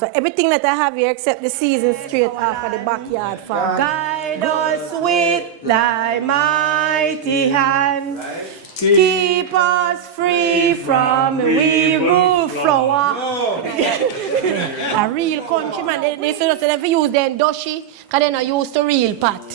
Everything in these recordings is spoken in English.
So everything that I have here except the season straight off of the backyard farm. Guide us with thy mighty hand. Keep us free from evil flower. A real countryman, they say that if you use them doshi, because they're not used to real pot.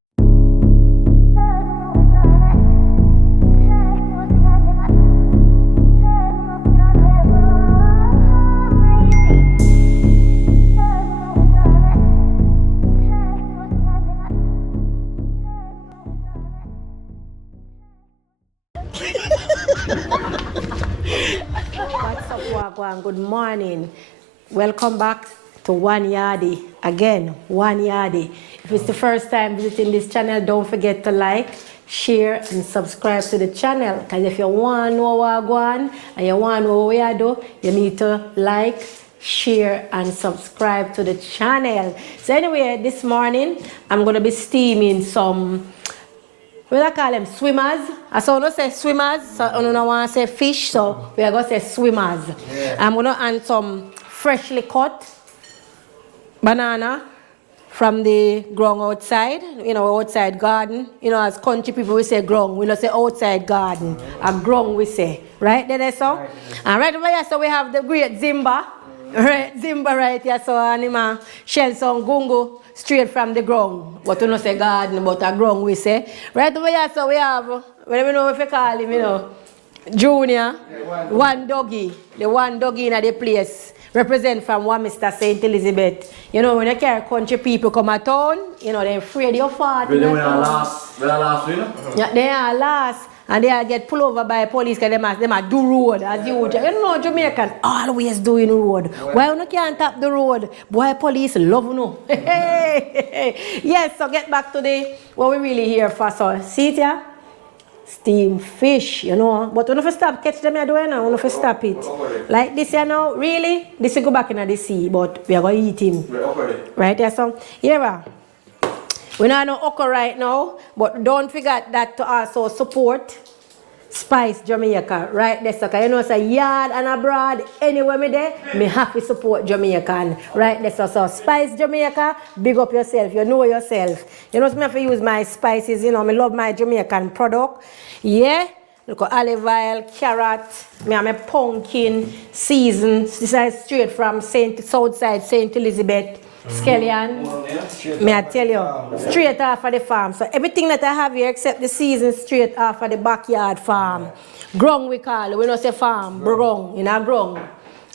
What's up, Wagwan? Good morning. Welcome back to One Yardie. Again, One Yardie. If it's the first time visiting this channel, don't forget to like, share, and subscribe to the channel. Because if you want to know Wagwan and you want to know what we do, you need to like, share, and subscribe to the channel. So anyway, this morning, I'm going to be steaming some, what do I call them? Swimmers. So I don't say swimmers, so I don't want to say fish, so we are going to say swimmers. Yeah. I'm going to add some freshly cut banana from the ground outside, outside garden. As country people, we say ground, we don't say outside garden. A ground, we say. Right there, so? Right. And right over here, so we have the great Zimba. Right, Zimba right here, so anima shell some gungo straight from the ground. But we don't say garden, but a ground we say. Right over here, so we have, whatever know if you call him, Junior, one doggy. The one doggy in the place. Represent from one Mr. St. Elizabeth. When you carry country people come to town, they're afraid of your fart. But they are last, Yeah, they are last. And they get pulled over by police because they must do road as usual. Jamaican always doing road. Why you can't tap the road? Boy, police love you. Yes, so get back to what we really here for. So, see it here? Steam fish, But we don't stop catch them here, we don't stop it. Like this here now, really? This will go back in the sea, but we are going to eat him. Right there, so here we don't know okra right now, but don't forget that to also support Spice Jamaica, right there. So, it's a yard and abroad, anywhere me there, me have to support Jamaican, right there. So, Spice Jamaica, big up yourself, you know yourself. Me have to use my spices, me love my Jamaican product. Yeah, look at olive oil, carrot, me have my pumpkin, season. This is straight from Southside St. Elizabeth. Scallion, may I tell you, straight off of the farm. So everything that I have here except the season straight off of the backyard farm. Grung we call it, we don't say farm, grung, grung,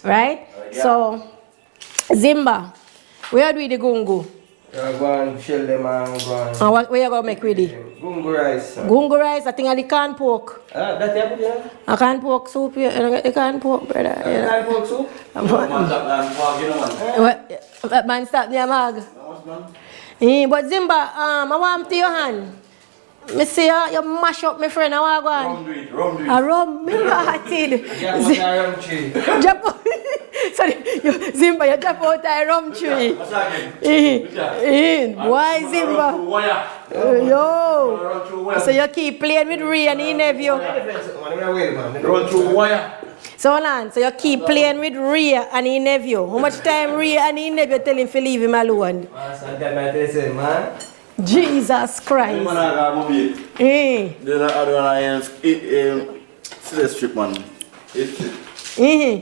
right? So, Zimba, where do we the gungu? I'm going to shell them and go on. And what you going to make with it? Gungo rice. Gungo rice, I think I the canned pork. That you put here? A canned pork soup, you get the canned pork, brother. Canned pork soup? That man stop near mag. But Zimba, I want to your hand. Me see you mash up my friend. I want to go on. A rum, me rotted. Sorry, Zimba, you drop out a rum tree. Why Zimba? Yo. So you keep playing with Ray and his nephew. Run through wire. So you keep playing with Ray and his nephew. How much time Ray and his nephew tell him to leave him alone? Jesus Christ. Strip man. Mm-hmm.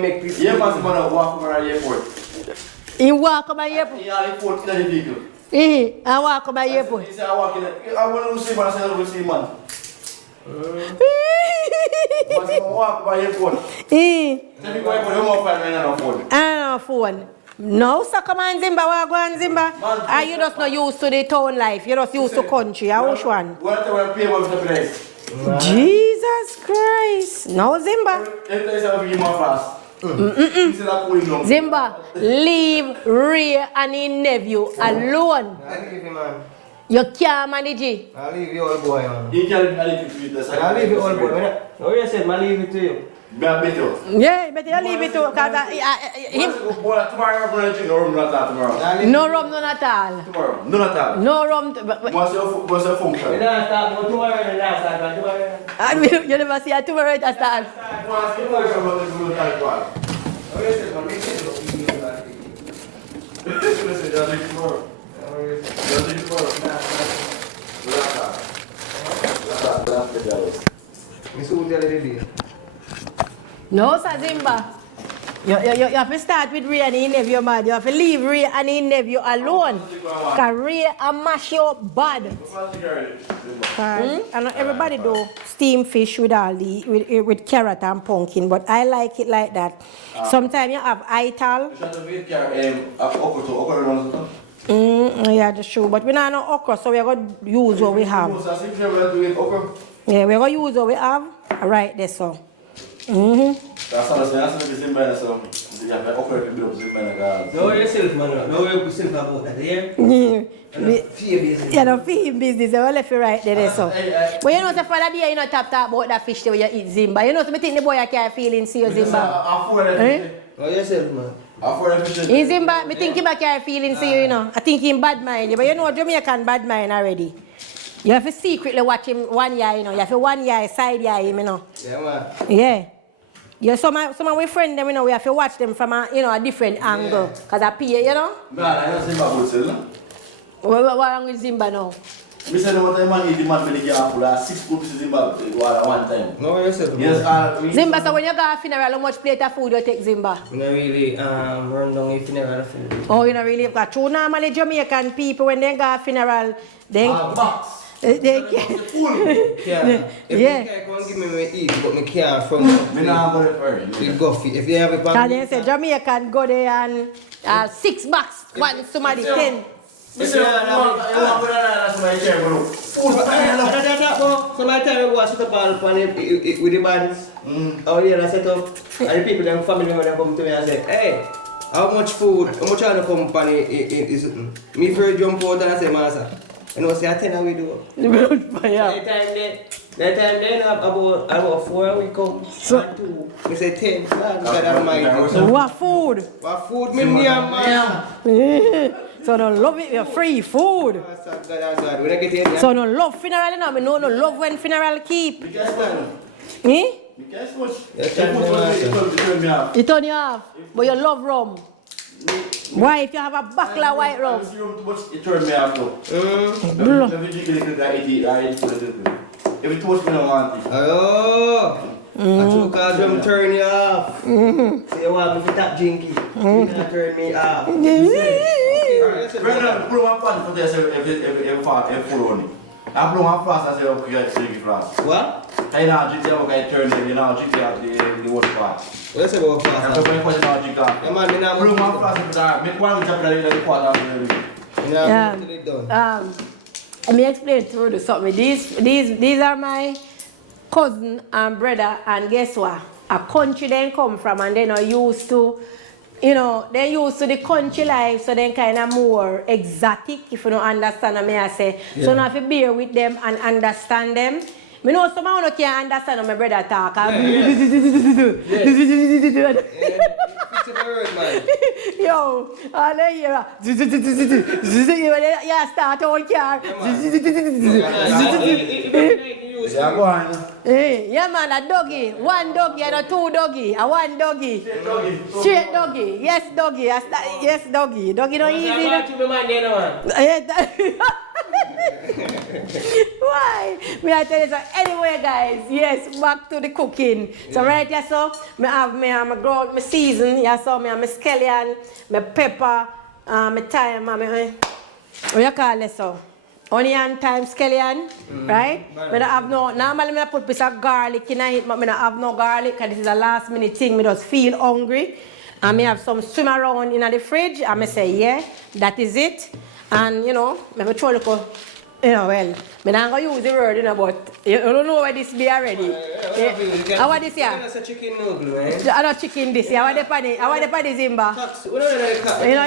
Make peace. Yeah, man, walk around the airport. You walk on my airport? Yeah, airport in the vehicle. I walk on my airport. He said, I walk in the I want to see man, I said, I want to see man. But walk by airport. So if you go airport, you won't find me on phone. On phone. No, so come on, Zimba, walk on Zimba. Are you just not used to the town life? You're just used to country. Which one? What do I pay about the place? Jesus Christ. No, Zimba. Every time I give my fast. He said that pulling down. Zimba, leave Ray and his nephew alone. I leave him, man. You can't manage it. I leave you old boy, man. He can't leave it to you. That's I leave you old boy. No, you said, I leave it to you. Yeah, but you leave it to because him. Tomorrow I'm going to drink no rum, not that tomorrow. No rum, none at all. Tomorrow, none at all. No rum. What's your function? We don't start but tomorrow and last time, tomorrow. You never see a tomorrow it start. What's your function? What is your function? Oh, you said, man, we said, Listen, you'll drink tomorrow. You'll drink tomorrow. No, sir, Zimba. You have to start with Ray and his nephew, man. You have to leave Ray and his nephew alone. Because Ray a mash you up bad. And not everybody do steamed fish with all the with carrot and pumpkin, but I like it like that. Sometimes you have ital. Yeah, that's true. But we don't have no okra, so we're going to use what we have. Yeah, we're going to use what we have. Right there, so. That's all I'm saying. You have to okra to build up. No, yourself, man. No, you yourself about that, yeah? Yeah, no feed business. I left it right there, so. But you know, so for that day, you know, talk about that fish that you eat Zimba. You know, so I think the boy can't feel in see you Zimba. Oh, yourself, man. In Zimba, I think he can't feel in see you know. I think he's bad mind. But you know, Jamaican bad mind already. You have to secretly watch him one eye, you know. You have to one eye, side eye him, you know. Yeah, man. Yeah. Yeah, some of my friends, them, you know, we have to watch them from a, you know, a different angle. Because I pay, you know. No, I don't Zimba good sell, no? What wrong with Zimba now? We said what time man eat the man when he get full of 6 pieces Zimba at one time. No, yourself. Yes, Zimba, so when you go to a funeral, how much plate of food you take Zimba? You don't really run down a funeral food. Oh, you know really? Because true normally Jamaican people, when they go to a funeral, they... box. They can't. Yeah. If Yeah. you can't come give me my eat, but me can't from Me not go there for you go fit. If you have a Because they say Jamaican go there and 6 bucks, one somebody 10. Somebody time we go set up all pan with the bands. Oh yeah, I set up. And the people and family members come to me and say, hey, how much food, how much are the company is it? Me first jump out and I say, Master, you know, say, I tell you we do. That time then about 4 we come. So, 2. We say 10. God Almighty. What food? What food me near, man? So no love it, you're free food. So no love funeral, you know, me no love when funeral keep. You can't stand. Eh? You can't switch. It turn you off, but you love rum. Why if you have a buckle of white rum? It turn me off though. If it touch me, no want it. Oh, I took a drum turn you off. So you want me to tap jinky? You can't turn me off. Brendan, put one pan for this every full on it. I put one flask and say, okay, I take it flask. What? I know drink the okay, turn it, you know, drink the water flask. What's about I'm fast? going to put it on drink that. Yeah, man, I Put one flask and that. Make one with the pot Yeah. Let me explain to you something. These are my cousin and brother, and guess what? A country they come from, and they're not used to, you know, they're used to the country life, so they're kind of more exotic, if you don't understand what I say. Yeah. So now if you bear with them and understand them. I know some of you can't understand my brother talk. Yo, all they hear, you start all car. Yeah, man, a doggy. One doggy and a 2 doggy. A 1 doggy. Straight doggy. Yes, doggy. Yes, doggy. Doggy no easy. Why? Me I tell you so. Anyway, guys, yes, back to the cooking. So right here, so me have my ground, my season. Yeah, so me have my scallion, my pepper, my thyme, my what you call it so? Onion, thyme, scallion, right? But I have no. Normally, I put a piece of garlic in it, but I have no garlic because this is a last minute thing. Me just feel hungry, and me have some swim around in the fridge. And I say, yeah, that is it. And you know, I throw a little You know, well, I'm not going to use the word, you know, but you don't know where this be already. How want this here? That's a chicken noodle, man. I don't chicken this here. I want the pani Zimba. We don't know the cat. You know,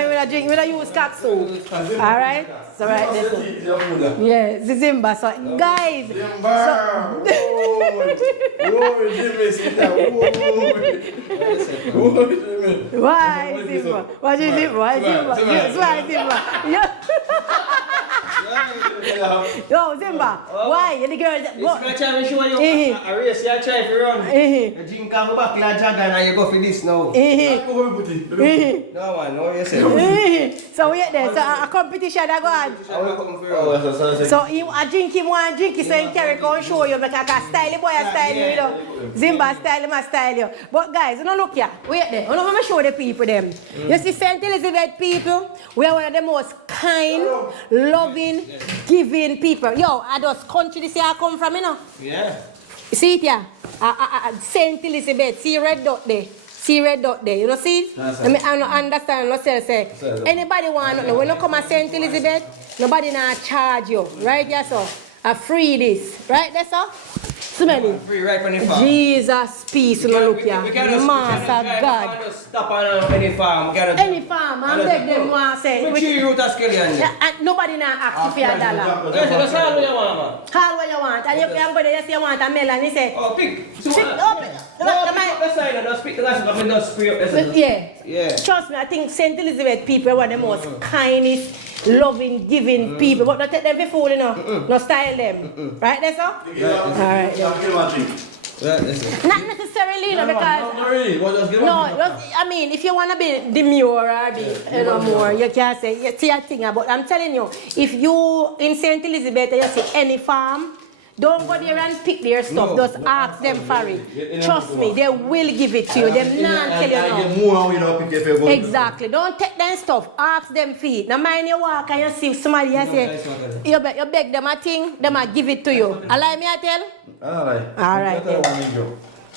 we don't use cat soup. Alright? So right there. Yeah, the Zimba. So guys. Zimba. Why Zimba? Why Zimba? Why Zimba? Why Zimba? Yo, Zimba. Why? The girl. It's going to try to show you a race. You try to run. You drink off the back like Jagger and you go for this now. No man, no you say. So wait there. So a competition that go on. So him a drink him one drink so him carry come show you make a style boy a style you know. Zimba style him a style you. But guys, you know look here. Wait there. You know how I show the people them. You see St. Elizabeth people, we are one of the most kind, loving, giving people. Yo, I just country this year I come from, you know. Yeah. See it here? St. Elizabeth, see red dot there. See red dot there, you know see? I don't understand myself say. Anybody want to know, when you come to St. Elizabeth, nobody not charge you. Right, yes sir? I free this. Right, that's all? Smell Free right from the farm. Jesus, peace, look here. Master God. Stop on any farm. Any farm, I beg them want to say. And nobody not ask for your dollar. That's all you want, man. Call what you want. And you can go there, you say you want a melon, he say. Oh, pick. Pick up. Yeah. Trust me, I think St. Elizabeth people are one of the most kindest, loving, giving people. But don't take them for food, you know. No style them. Right, that's all? Alright. Not necessarily, you know, because... No, I mean, if you want to be demure or be, you know, more, you can say, you see a thing about... I'm telling you, if you in St. Elizabeth, you see any farm, don't go there and pick their stuff. Just ask them for it. Trust me, they will give it to you. Them not tell you no. Exactly. Don't take them stuff. Ask them for it. Now mind you walk and you see somebody and say, you beg them a thing, them a give it to you. Allow me I tell? Alright.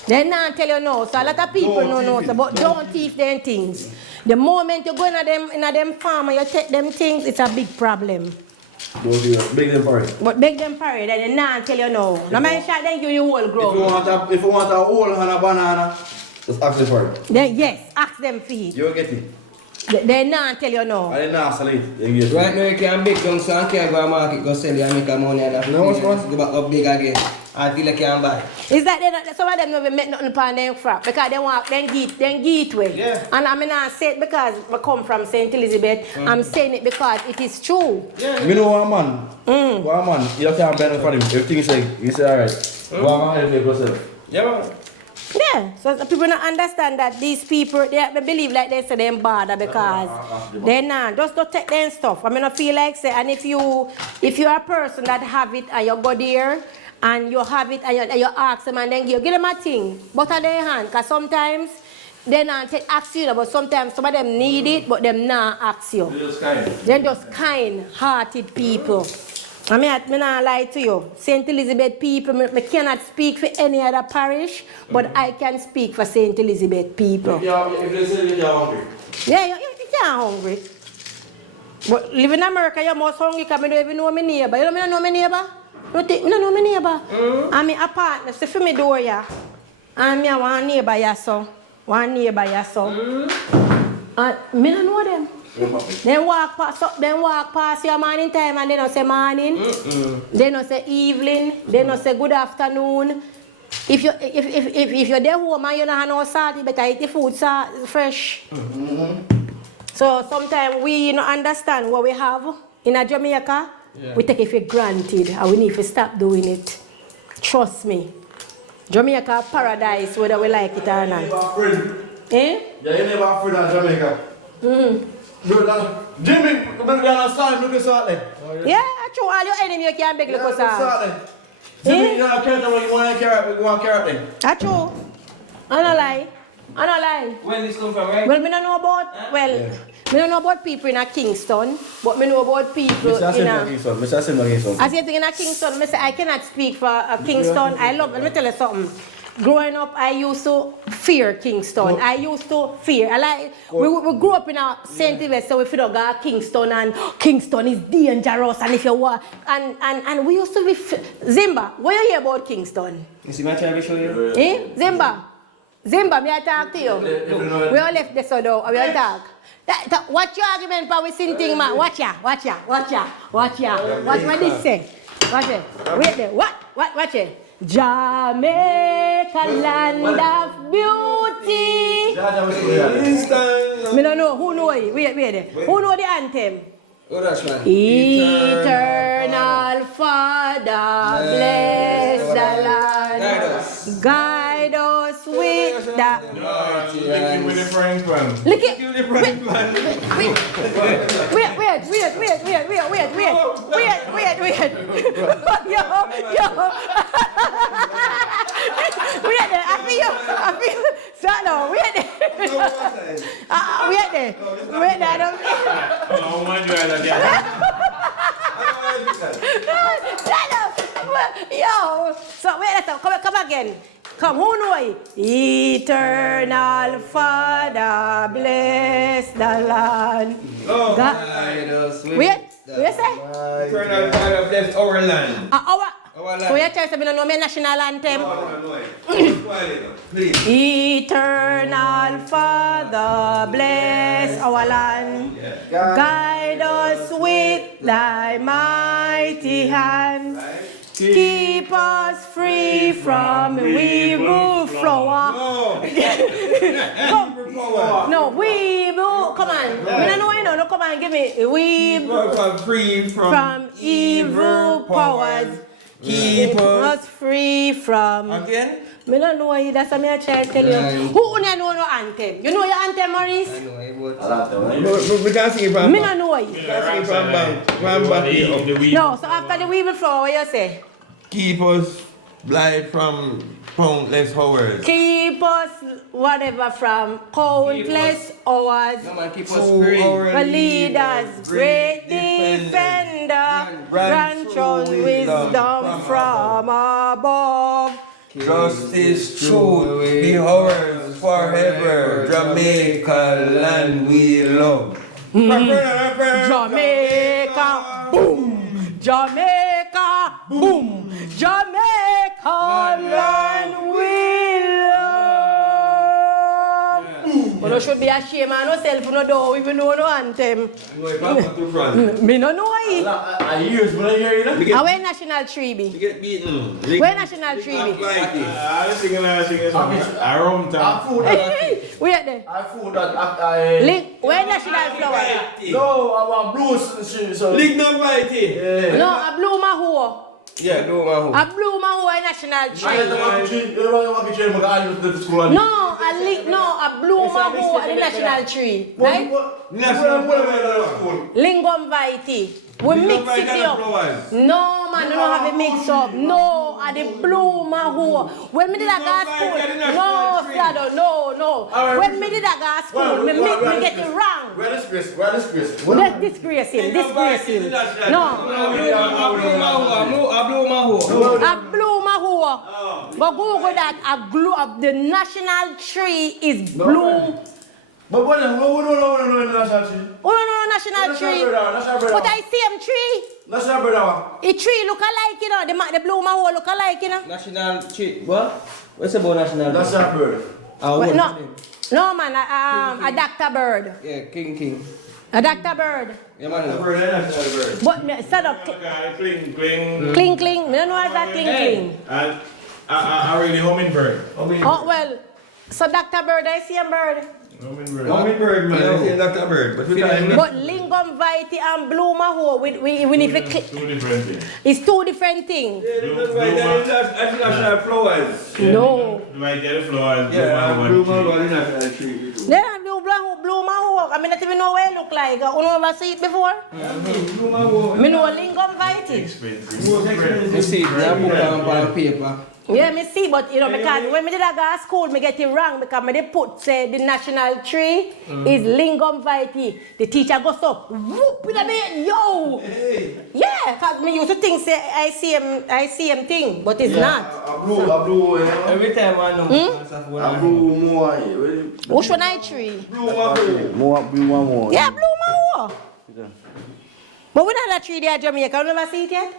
They not tell you no. So a lot of people know, but don't thief them things. The moment you go in them farm and you take them things, it's a big problem. Beg them for it. But beg them for it, then they not tell you no. No man shot then give you whole grow. If you want a whole and a banana, just ask them for it. Then yes, ask them for it. You get it. They not tell you no. I not sell it. Right now you can big down so you can go to market, go sell it and make a money and after go back up big again. Until you can buy. Is that some of them never make nothing upon them crap because they want then get way. Yeah. And I mean I say it because I come from St. Elizabeth. I'm saying it because it is true. Yeah. You know one man. One man, you can't benefit from him. Everything is like, you say alright. One man help yourself. Yeah man. Yeah, so people don't understand that these people, they believe like they say they're bother because they're not. Just don't take their stuff. I mean, I feel like say, and if you're a person that have it and you go there and you have it and you ask them and then give them a thing, but on their hand, because sometimes they not ask you, but sometimes some of them need it, but them not ask you. They're just kind-hearted people. I mean, I not lie to you. St. Elizabeth people, I cannot speak for any other parish, but I can speak for St. Elizabeth people. If they say you're hungry. Yeah, you can't hungry. But live in America, you're most hungry because I don't even know my neighbor. You don't know my neighbor? I don't know my neighbor. I'm in a partner, so for me door, yeah. And I one neighbor, yeah, so. One neighbor, yeah, so. And I don't know them. Then walk past your morning time and they don't say morning. They don't say evening. They don't say good afternoon. If you're there home and you don't have no salt, you better eat the food fresh. So sometimes we don't understand what we have in a Jamaica. Yeah. We take it for granted and we need to stop doing it. Trust me. Jamaica paradise whether we like it or not. You never friend. Eh? Yeah, you never friend in Jamaica. Jimmy, you understand? Look at that. Yeah, true. All your enemies you can't beg look at that. Jimmy, you don't care what you want to carrot then. That's true. I don't lie. Where this come from, right? Well, I don't know about, I don't know about people in a Kingston, but I know about people in a... Mr. Kingston. As you think in a Kingston, I say I cannot speak for Kingston. Let me tell you something. growing up, I used to fear Kingston. I used to fear. We grew up in a St. West, so we feel like Kingston and Kingston is dangerous. And if you walk, and we used to be Zimba. What you hear about Kingston? You see my try to show you? Zimba, may I talk to you? We all left this so though. We all talk. Watch your argument, but we sing thing, man. Watch ya. Watch what this say. Watch it. Wait there. What? Watch it. Jamaica, land of beauty. Me don't know. Who know it? Wait there. Who know the anthem? Oh, that's right. Eternal Father, bless the land. Guide us with the. With the frying pan. Look it. Wait. Yo. Wait there. I feel. So no, wait there. Wait there. I don't. Yo, so wait, come again. Come, who know it? Eternal Father, bless the land. Wait, say? Eternal Father, bless our land. So you're telling me no know my national anthem? Please. Eternal Father, bless our land. Guide us with thy mighty hand. Keep us free from evil flower. No, weevil. Come on. No, come on, give me. Weevil. Free From evil powers. Keep us free from. Again? Me don't know you. That's what I try to tell you. Who know no anthem? You know your anthem, Maurice? I know it, but we can't sing it from Me don't know you. We can't sing it from back. No, so after the weevil flower, what you say? Keep us blind from countless hours. Keep us whatever from countless hours. No man, keep us free. Leaders, great defender, grant us wisdom from above. Justice, truth, be ours forever. Jamaica, land we love. Jamaica, boom! Jamaica, boom! Jamaica, land we love. Well, you should be ashamed of yourself, no do we know no anthem. Me no know it. I hear it. Where national tree be? You get beaten. Where national tree be? I'm singing I rum town. Where there? I food that Where national flower? No, I want blues. So Lick no fighting. No, a blue maho. Yeah, do my A blue maho a national tree. I No, a blue maho a national tree. Right? Lingam vitae. We mix it up. No, man, you don't have it mix up. No, at the blue maho. When me did a gas school, no, Shadow, no. When me did a gas school, me get it wrong. Where is Chris? Let's Disgrace him. No. A blue maho. A blue maho. But Google that. The national tree is blue. But what no national tree? Oh, no, national tree. But I see him tree. National bird. A tree look alike, you know. The blue maho look alike, you know. National tree. What? What's about national? National bird. No, man. A Dr. Bird. Yeah, king. A Dr. Bird. Yeah, man. National bird. But me set up Cling. cling. Me don't know what's that cling. And I really hummingbird. Oh well. So Dr. Bird, I see a bird. Hummingbird, man. I see Dr. Bird. But lingam vitae and blue maho, we need to Two different things. it's two different things. National flowers. No. Like the flowers. Yeah, blue maho is national tree. Yeah, blue maho. I mean, not even know what it look like. You never see it before? Blue maho. Me know lingam vitae. Expensive. You see, now book on paper. Yeah, me see, but you know, because when me did go to school, me get it wrong because me they put say the national tree is lingam vitae. The teacher goes up, whoop with a bit, yo. Hey. Yeah, cause me used to think say I see him thing, but it's not. A blue, Every time I know. a blue more. Which one I tree? More. Yeah, blue more. But we not that tree there, Jamaica. You never see it yet?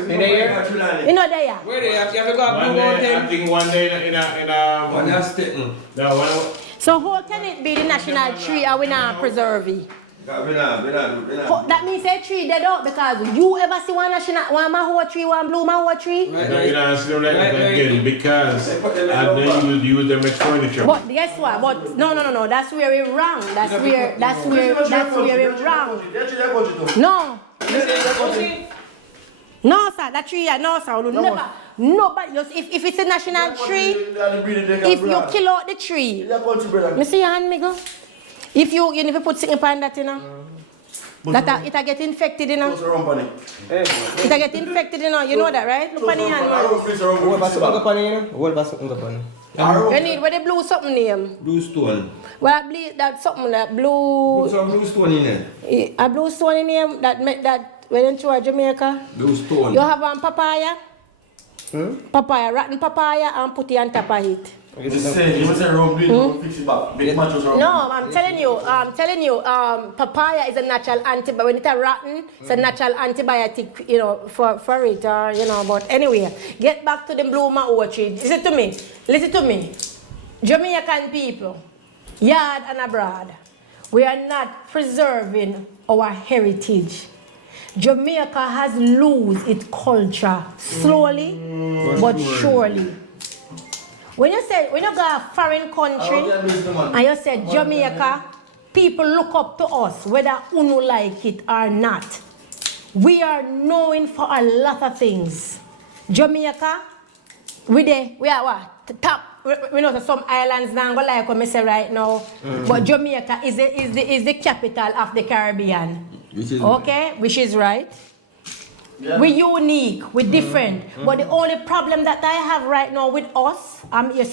In the year? You know there. Where they have to go up One Blue day, I Mountain? think one day in a One that's Stanton. no, one, So how can it be the national tree and we not preserve it? That means a tree dead out because you ever see one mahua tree, one blue mahua tree? you know, still like that again because and then you would use them as furniture. But guess what? But no. That's where we're wrong. That's where we're wrong. No. No, sir. That tree, no, sir. Will never. No, but if it's a national tree, if you kill out the tree, me see your hand, me go. If you put something on that, you know, that it'll get infected, you know. It'll get infected, you know. You know that, right? Look on your hand, man. You need where the blue something name. Blue stone. Well, I believe that something that blue. Some blue stone in there. A blue stone in name that make that when you to Jamaica. Blue stone. You have papaya. Papaya, rotten papaya, and put it on top of it. You say fix it back. Big matches around. No, I'm telling you, papaya is a natural antibiotic. When it's rotten, it's a natural antibiotic, you know, for it, you know. But anyway, get back to the blue mahua tree. Listen to me. Jamaican people, yard and abroad, we are not preserving our heritage. Jamaica has lost its culture slowly but surely. When you go to a foreign country and you say Jamaica, people look up to us whether uno like it or not. We are known for a lot of things. Jamaica, we are what? Top. We know some islands now go like what I say right now, but Jamaica is the capital of the Caribbean. Which is right. Yeah. We're unique, we're different. But the only problem that I have right now with us,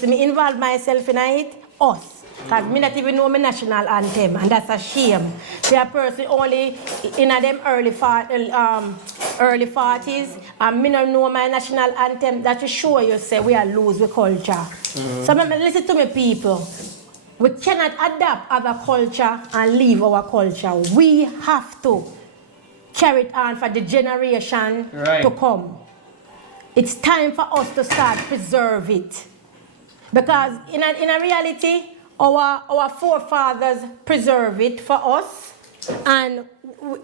me involve myself in it, us. Because me not even know my national anthem, and that's a shame. See a person only in them early 40s, and me not know my national anthem, that will show you say we are lose the culture. So listen to me, people. We cannot adapt other culture and leave our culture. We have to carry it on for the generation to come. It's time for us to start preserve it. Because in a reality, our forefathers preserve it for us, and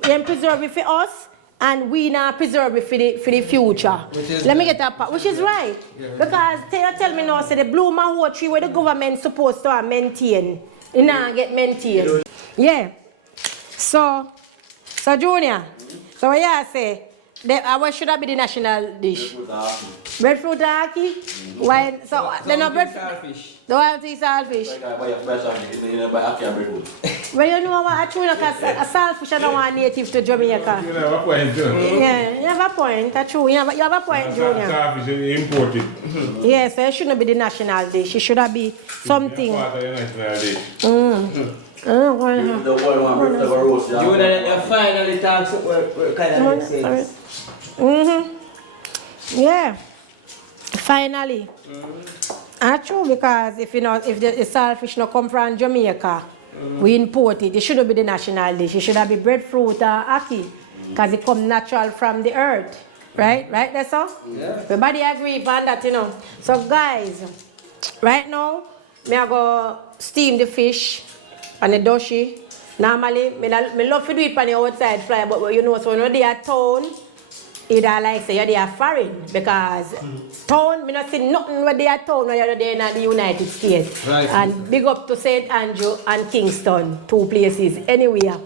they preserve it for us, and we now preserve it for the future. Let me get that part, which is right. Yeah. Because tell me now, say the blue mahua tree where the government supposed to maintain, it now get maintained. Yeah. So Junior, so what you say? What should be the national dish? Breadfruit ackee? Why? So they no breadfruit. The wild sea saltfish. Well, you know what? Actually, a saltfish is not native to Jamaica. You have a point, too. Yeah, you have a point. That's true. You have a point, Junior. Saltfish is imported. Yes, it shouldn't be the national dish. It should be something. Part of the national dish. You would have finally talked what kind of things. Yeah. Finally. True, because if the saltfish not come from Jamaica, we import it. It shouldn't be the national dish. It should be breadfruit or ackee, because it comes natural from the earth. Right? Right, that's all? Yeah. Everybody agree on that, you know. So guys, right now, I go steam the fish and the doshi. Normally, I love to do it on the outside fly, but you know, so when they are town, it like say they are foreign, because town, I not see nothing where they are town when you're there in the United States. Right. And big up to St.Ann and Kingston, 2 places. Anywhere,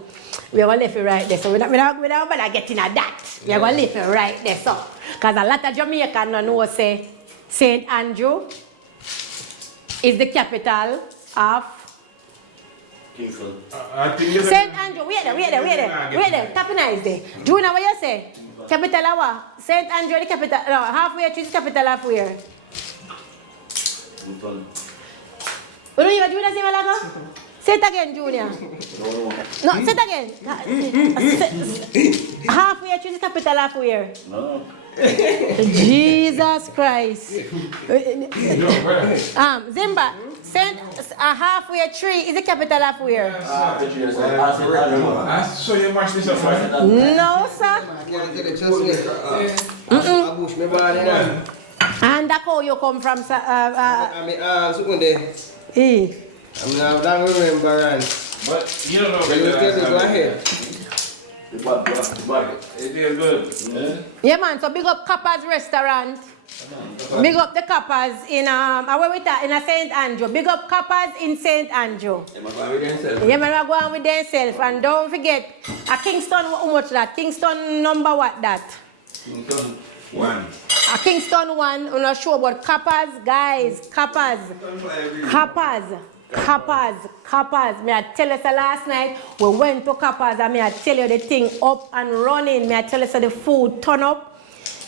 we are going to leave it right there. So we don't bother getting at that. We are going to leave it right there. So, because a lot of Jamaicans don't know say St. Andrew is the capital of Kingston. St. Andrew. Wait there. Tapinize there. Do you know what you say? Capital of what? St. Andrew, the capital. No, halfway to the capital of where? You don't even do that, Say it again, Junior. No, say it again. Halfway, choose the capital halfway. No. Jesus Christ. Zimba, send a halfway tree is the capital halfway. So you mash this up, right? No, sir. And that's how you come from, sir. I'm not remembering. But you don't know Go ahead. The bag. It is good. Yeah, man. So big up Kappa's restaurant. Big up the Kappa's in where we at? In a St.Ann. Big up Kappa's in St.Ann. Yeah, man, we're going with themselves. And don't forget, a Kingston, how much that? Kingston number what that? Kingston 1. A Kingston 1, I'm not sure, but Kappa's, guys, Kappa's. May I tell you, so last night we went to Kappa's and may I tell you the thing up and running. May I tell you, so the food turn up.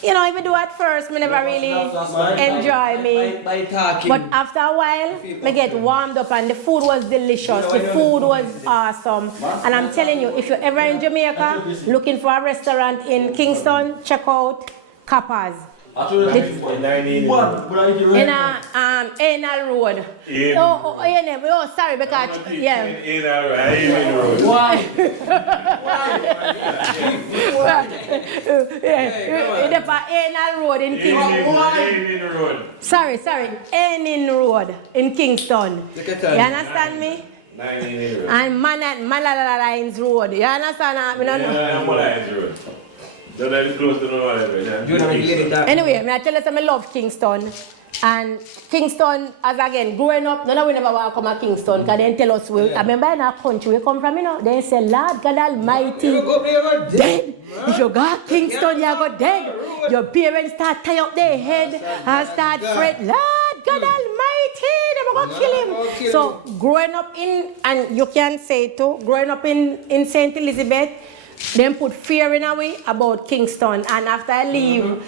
You know, if you do at first, me never really enjoy me. But after a while, me get warmed up and the food was delicious. The food was awesome. And I'm telling you, if you're ever in Jamaica looking for a restaurant in Kingston, check out Kappa's. In Anal Road. Oh, sorry, because yeah. Why? In the Anal Road in Kingston. Sorry, St.Ann Road in Kingston. You understand me? And Malalines Road. You understand? Anyway, I tell you something, I love Kingston. And Kingston, as again, growing up, no, we never want to come to Kingston because they tell us, I remember in our country we come from, you know, they say, Lord God Almighty, dead. If you go to Kingston, you go dead. Your parents start tie up their head and start fret, Lord God Almighty, they're going to kill him. So growing up in, and you can say too, growing up in St. Elizabeth, then put fear in a way about Kingston. And after I leave,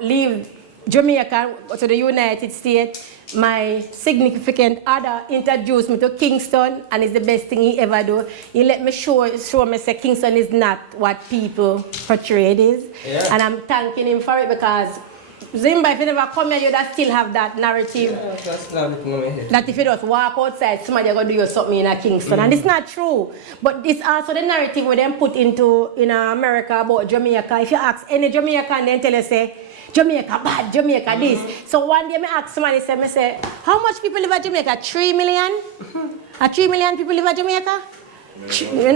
leave Jamaica to the United States, my significant other introduced me to Kingston, and it's the best thing he ever do. He let me show me say Kingston is not what people portray it is. Yeah. And I'm thanking him for it because Zimba, if you never come here, you that still have that narrative. Yeah, that if you just walk outside, somebody going to do you something in a Kingston. And it's not true. But it's also the narrative where they put into in America about Jamaica. If you ask any Jamaican, then tell you, say, Jamaica bad, Jamaica this. So one day I ask somebody, say, how much people live in Jamaica? 3 million? 3 million people live in Jamaica?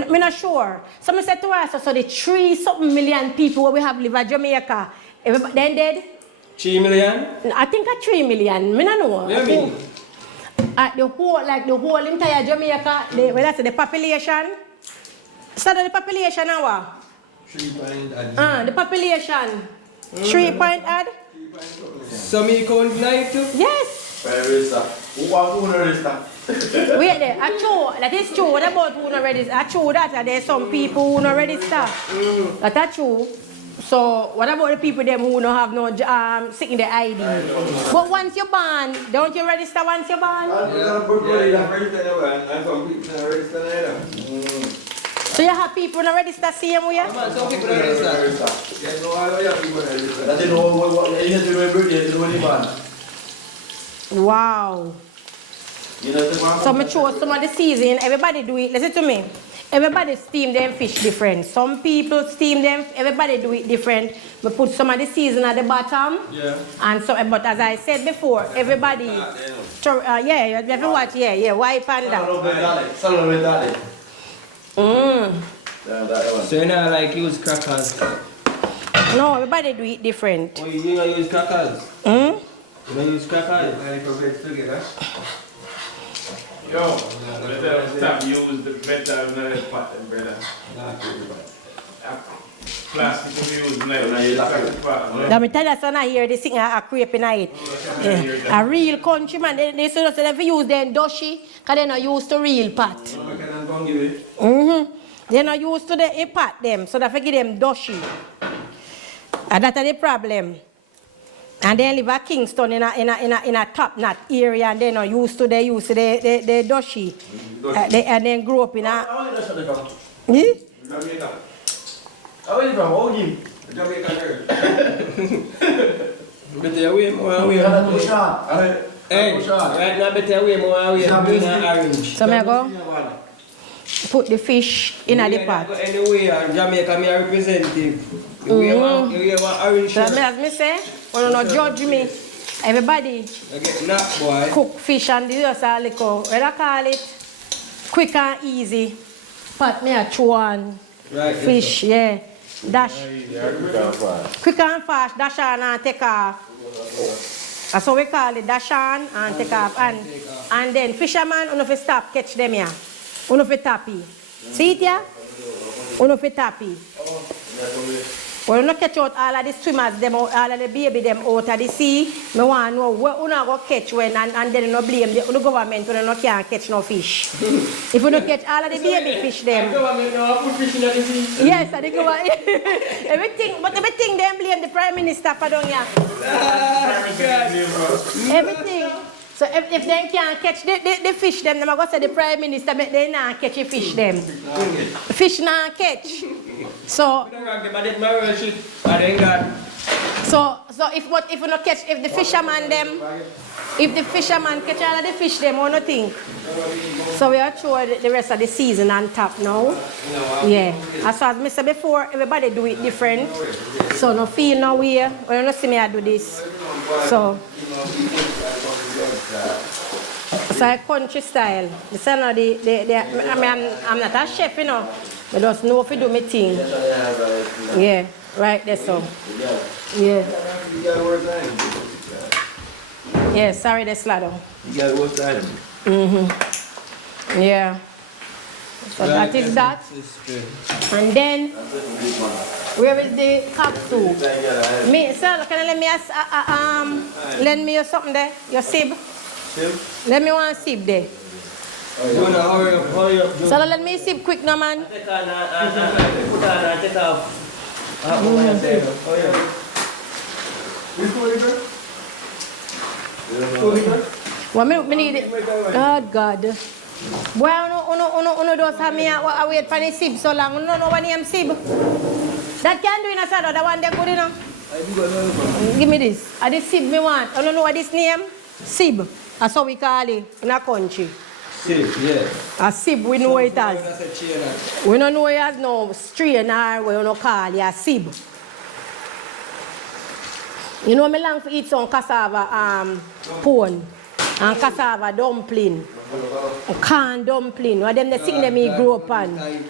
I'm not sure. So I said to her, so the 3-something million people we have live in Jamaica, everybody then dead? 3 million? I think 3 million. I don't know. Yeah, I think the whole entire Jamaica, the population. So the population now? 3 point add. The population. 3 point add? So me count 9 too? Yes. Who want to register? Wait there. That is true. What about who not register? True that there's some people who not register. That's true. So, what about the people them who don't have no sticking their ID? But once you're born, don't you register once you're born? So you have people who don't register same way? Some people don't register. Wow. So I show some of the season, everybody do it. Listen to me. Everybody steam them fish different. Some people steam them, everybody do it different. We put some of the season at the bottom. Yeah. And so, but as I said before, everybody, you have to watch, white panda. So you know, like use crackers? No, everybody do it different. Oh, you don't use crackers? You don't use crackers? Yo, better stop use the metal pot, brother. Plastic we use now. Let me tell you, son, I hear this thing a creeping at it. A real countryman, they say that if you use them dushy, because they're not used to real pot. They're not used to the pot them, so they give them dushy. And that's the problem. And then live at Kingston in a top knot area, and then used to the dushy. And then grew up in a. How is that from? Hmm? Jamaica. How is it from? How is Jamaican girl. Better way more away. Hey, right now better way more away. Orange. So I go put the fish in the pot. Anyway, Jamaica, me a representative. You have orange So shirt. as me say, you don't judge me. Everybody I get knocked, boy. cook fish and do just a little, what I call it, quick and easy. Pot me a chew on Right, fish, yeah. Dash. Quick and fast, dash on and take off. That's what we call it, dash on and take off. And then fisherman, you know if you stop, catch them here. You know if you tappy. See it here? You know if you tappy. Well, you don't catch out all of the swimmers, them out, all of the baby them out of the sea. I want to know where you go catch when and then you don't blame the government when you can't catch no fish. If you don't catch all of the baby fish them. The government now put fish in the sea. Yes, and the government. everything them blame the Prime Minister for doing here. Everything. So if they can't catch the fish them go say the Prime Minister make they not catch the fish them. Fish not catch. So if you not catch if the fisherman catch all of the fish them, what do you think? So we are sure the rest of the season on top now. Yeah. As far as I said before, everybody do it different. So no feel no way. When you don't see me I do this. So country style. This is not I'm not a chef, you know. I just know if you do my thing. Yeah, right there so. Yeah. Yeah, sorry the slado. You got what time? Yeah. So that is that. And then where is the capsule? Me, sir, can you lend me something there? Your sib? Let me one sip there. Hurry up. So let me sip quick now, man. Take on and take off. What me need it? Oh God. Boy, uno does have me I wait for the sip so long. Uno know what name sip. That can do in a side, that one they good enough. Give me this. I this sip me want. I don't know what this name. Sib. That's how we call it in a country. Sib, yeah. A sib, we know it as. We don't know it as no strain or we don't call it a sib. You know me long to eat some cassava pone and cassava dumpling. Corn dumpling. What them they sing them me grow up on. I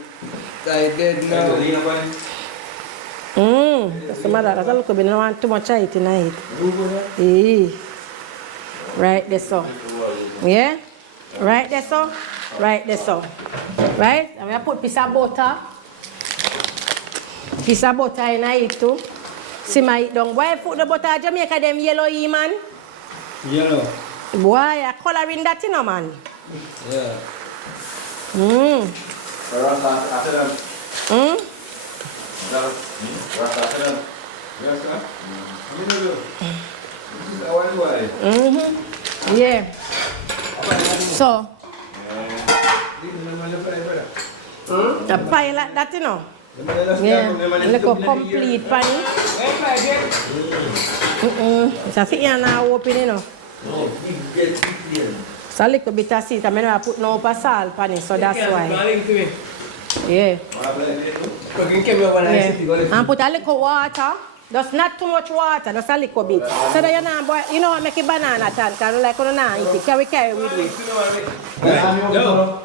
did now. That's the matter. That's a little bit. I don't want too much of it tonight. Yeah. Right there so. Yeah? Right there so. Right there so. Right? And we put piece of butter. Piece of butter in it too. See my eat down. Why put the butter Jamaica them yellow man? Yellow. Boy, I coloring that you know man. Yeah. Yeah. So a pie like that, you know. Yeah. Look a complete pie. It's a thing now open, you know. So a little bit of seed. I mean, I put no salt on it, so that's why. Yeah. And put a little water. Just not too much water, just a little bit. So that you know, boy, you know what make a banana tan, because like you know, eat it. Can carry with you? No.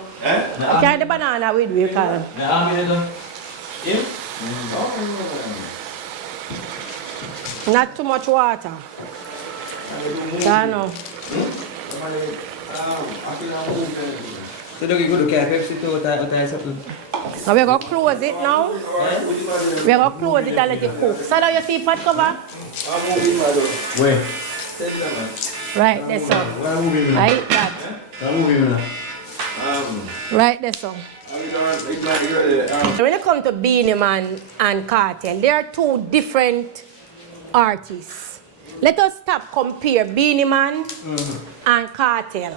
Carry the banana with you, Carl. Not too much water. I know. So do you go to Pepsi to something? Now we're going to close it now. We're going to close it and let it cook. So now you see pot cover? Where? Right, that's all. Right, that. Right, that's all. When it comes to Beanie Man and Cartel, they are two different artists. let us stop compare Beenie Man and Cartel.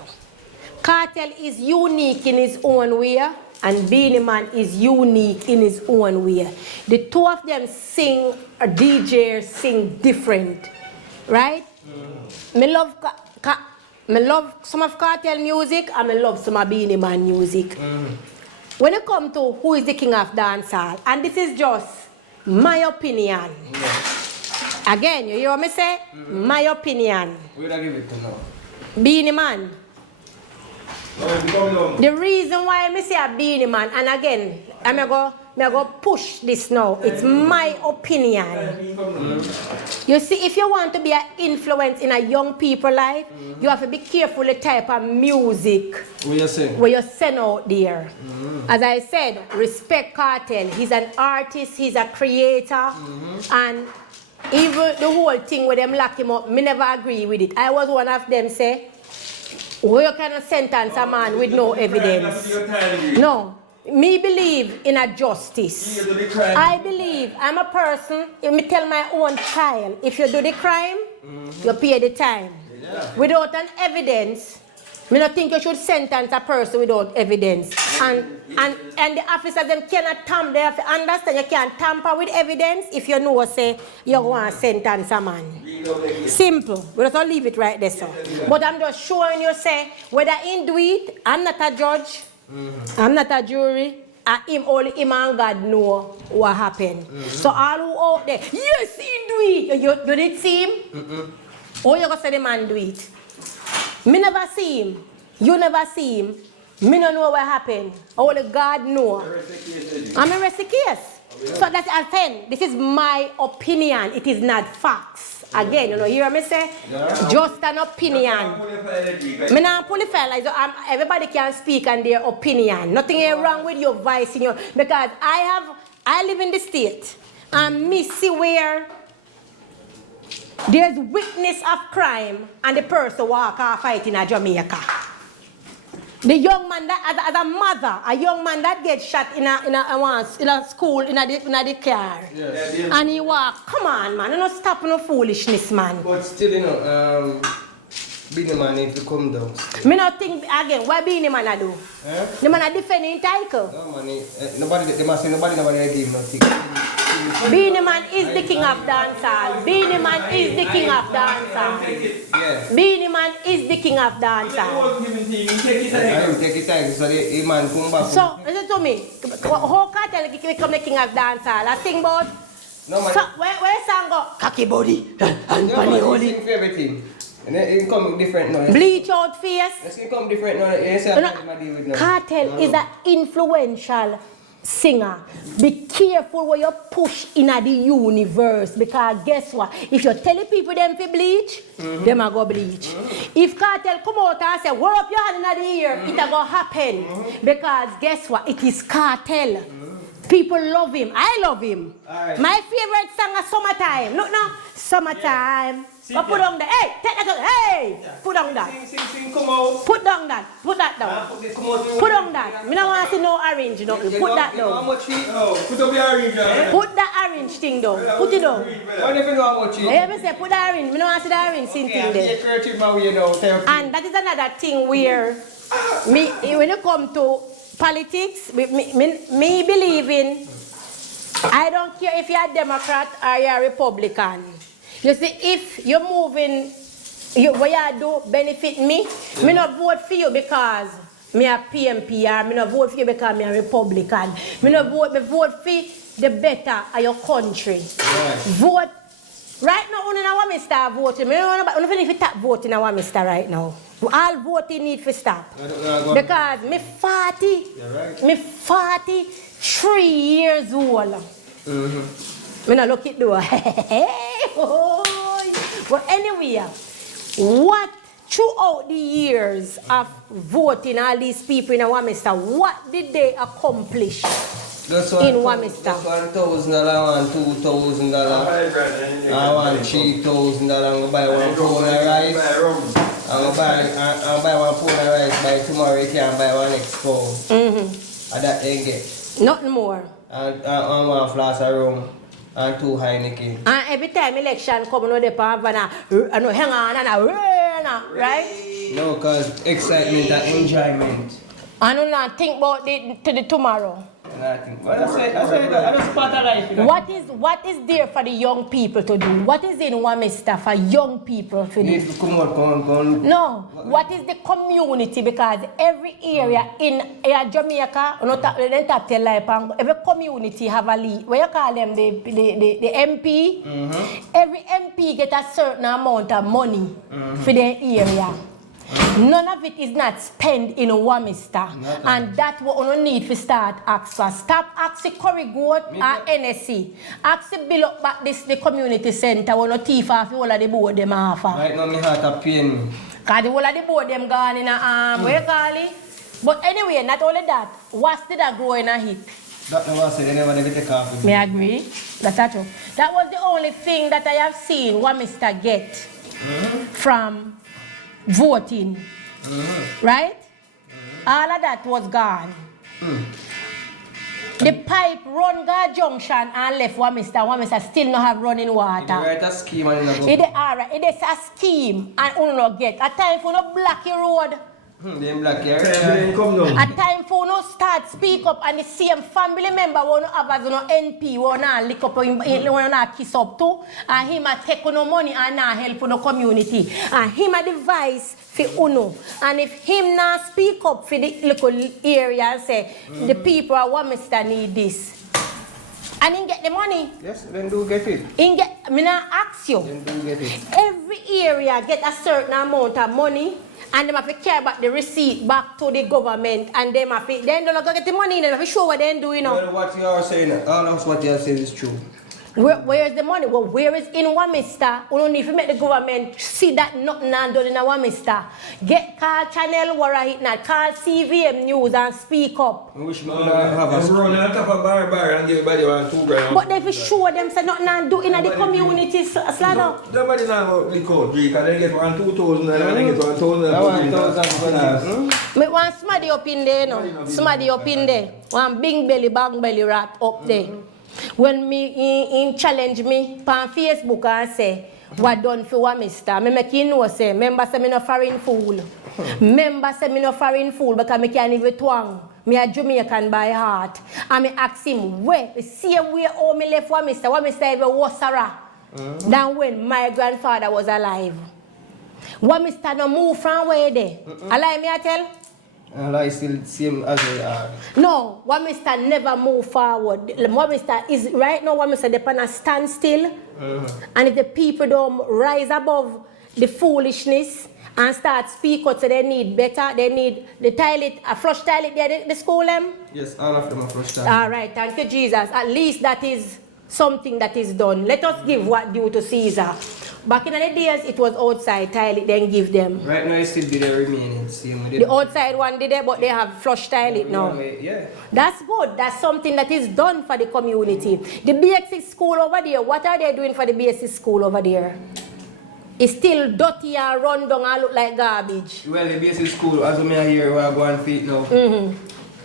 Cartel is unique in his own way, and Beenie Man is unique in his own way. The two of them sing, or DJs sing different, right? Me love some of Cartel music, and I love some of Beenie Man music. When it comes to who is the king of dancehall, and this is just my opinion. Again, you hear me say? My opinion. Where do I give it to now? Beenie Man. The reason why I say a Beenie Man, and again, I'm going to push this now. It's my opinion. You see, if you want to be an influence in a young people's life, you have to be careful the type of music where you send out there. As I said, respect Cartel. He's an artist, he's a creator, and even the whole thing with them lock him up, me never agree with it. I was one of them say, where you cannot sentence a man with no evidence. No. Me believe in a justice. I believe, I'm a person, if me tell my own child, if you do the crime, you pay the time. Without an evidence, me not think you should sentence a person without evidence. And the officers them cannot tamper, they have to understand you can't tamper with evidence if you know say you want to sentence a man. Simple. We just leave it right there, so. But I'm just showing you say, whether he do it, I'm not a judge. I'm not a jury. Only him and God know what happened. So all who out there, yes, he do it. You did see him? Or you gonna say the man do it? Me never see him. You never see him. Me don't know what happened. Only God know. I'm a rest case. So that's a thing. This is my opinion. It is not facts. Again, you know, you hear me say? Just an opinion. Me not pull the file like so, everybody can speak on their opinion. Nothing is wrong with your voice in your, because I live in the state and me see where there's witness of crime and the person walk off fight in Jamaica. The young man that, as a mother, a young man that gets shot in a school, in the car. Yes. And he walk, come on man, you don't stop no foolishness man. But still, you know, Beenie Man need to come down. Me not think, again, what Beenie Man a do? The man a defend his title. No man, nobody give nothing. Beenie Man is the king of dancehall. Beenie Man is the king of dancehall. Yeah. Beenie Man is the king of dancehall. Take it time, so the man come back. So, listen to me. How Cartel become the king of dancehall? I think about, no man. So, where song go? Cocky body and No funny man, holy. he sing for everything. And then it come different now. Bleach out face. It come different now. Yes, I deal with now. Cartel is an influential singer. Be careful what you push in the universe, because guess what? If you tell the people them to bleach, them are go bleach. If Cartel come out and say, "Whirl up your hand in the ear," it a go happen. Because guess what? It is Cartel. People love him. I love him. Right. My favorite song is Summertime. Look now, Summertime. But put on that. Hey, take that. Hey, put on that. Sing, come out. Put down that. Put that down. Put on that. Me don't want to see no orange. No. Put that down. How much fee? Oh, put up the orange. Put that orange thing down. Put it down. Why do you know how much fee? I say put the orange. Me don't want to see the orange thing there. And that is another thing where when you come to politics, me believe in, I don't care if you're a Democrat or you're a Republican. You see, if you're moving, what you do benefit me, me not vote for you because me a PMP, or me not vote for you because me a Republican. Me vote for the better of your country. Right. Vote. Right now, I don't want to start voting. I don't know if you start voting, I want to start right now. All voting need to stop. Because me 40, right. Me 43 years old. Me not look it though. But anyway, what throughout the years of voting all these people in Wamister, what did they accomplish in Wamister? That's $1,000, $2,000, I want $3,000. I'm gonna buy one pound of rice. I'm gonna buy one pound of rice. By tomorrow you can buy one next pound. And that ain't get. Nothing more. And one flask of rum. and 2 Heineken. And every time election come, they hang on and right? No, cause excitement and enjoyment. I don't know, think about the tomorrow. That's part of life. You know? What is there for the young people to do? What is in Wamista for young people to do? Need to come on. No, what is the community? Because every area in Jamaica, every community have a lead. What you call them? The MP. Every MP get a certain amount of money for their area. None of it is not spent in Wamista. And that's what we need to start ask for. Stop asking Curry Goat and NSC. Ask build up back the community center when no thief off all of the board them off. Right now, my heart a pain. Because the whole of the board them gone in a where you call it? But anyway, not only that, what did that grow in a hit? That never said they never take off with me. May I agree? That's true. That was the only thing that I have seen Wamista get from voting, right? All of that was gone. The pipe run God Junction and left Wamista still not have running water. They write a scheme and It is a scheme and you not get. A time for no block your road. They black here. A time for no start speak up and the same family member won't have as no NP won't lick up won't kiss up too and him a take no money and not help no community and him a device for uno and if him not speak up for the local area and say the people at Wamista need this and he get the money. Yes, then do get it. Me not ask you. Then do get it. Every area get a certain amount of money. And they have to care about the receipt back to the government and they have to, then they'll get the money and they have to show what they're doing. Well, what you are saying, all of what you are saying is true. Where is the money? Well, where is in Wamista? We don't need to make the government see that nothing done in Wamista. Call Channel Wara hit not, call CVM News and speak up. I wish have a run on top of bar and give everybody $2 grand. But they show them say nothing do in the community, Slado. Nobody now liquor drink and they get 2,000 and they get 1,000. Me want somebody up in there, no? Somebody up in there. One big belly, bang belly rat up there. When me challenge me on Facebook and say, what done for Wamista? Me make you know say, member say me no foreign fool. Member say me no foreign fool because me can't even twang. Me a Jamaican by heart. And me ask him, where? The same way how me left Wamista. Wamista even worse than when my grandfather was alive. Wamista no move from where there. Allow me I tell? I still same as they are. No, Wamista never move forward. Wamista is right now. Wamista depend on standstill, and if the people don't rise above the foolishness and start speak out, so they need better. They need the toilet, a flush toilet. The school them. Yes, all of them are flush toilet. All right, thank you, Jesus. At least that is something that is done. Let us give what due to Caesar. Back in the days, it was outside toilet, then give them. Right now, it still be the remaining. Same with the outside one did it, but they have flush toilet now. Yeah. That's good. That's something that is done for the community. The basic school over there, what are they doing for the basic school over there? It's still dirty and run down and look like garbage. Well, the basic school, as we are here, we are going feet now.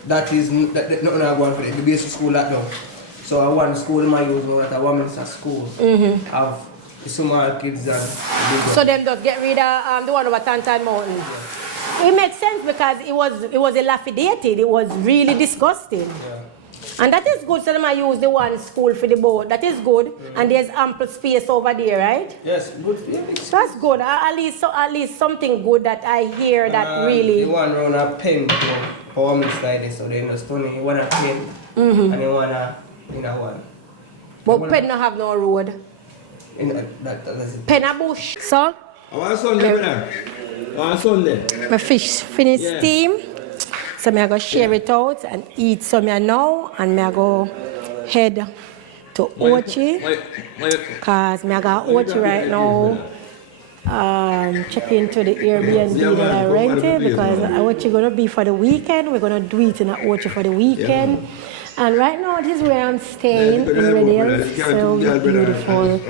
That is nothing going for it. The basic school that now. So I want school in my use, but I want to school. Have small kids and so them just get rid of the one over Tantan Mountain. Yeah. It makes sense because it was dilapidated. It was really disgusting. Yeah. And that is good. So them I use the one school for the boat. That is good. And there's ample space over there, right? Yes, good. Yeah, that's good. At least something good that I hear that really. You want run a pen for women style, so they understand you want a pen and you want a one. But pen don't have no road. That's it. Pen a bush. So? I want Sunday, brother. I want Sunday. My fish finished steam. So I'm going to share it out and eat some now. And I'm going to head to Ochi. Because I'm going to Ochi right now. Check into the Airbnb that I rented. Because Ochi going to be for the weekend. We're going to do it in Ochi for the weekend. And right now, this is where I'm staying in Red Hills. So beautiful.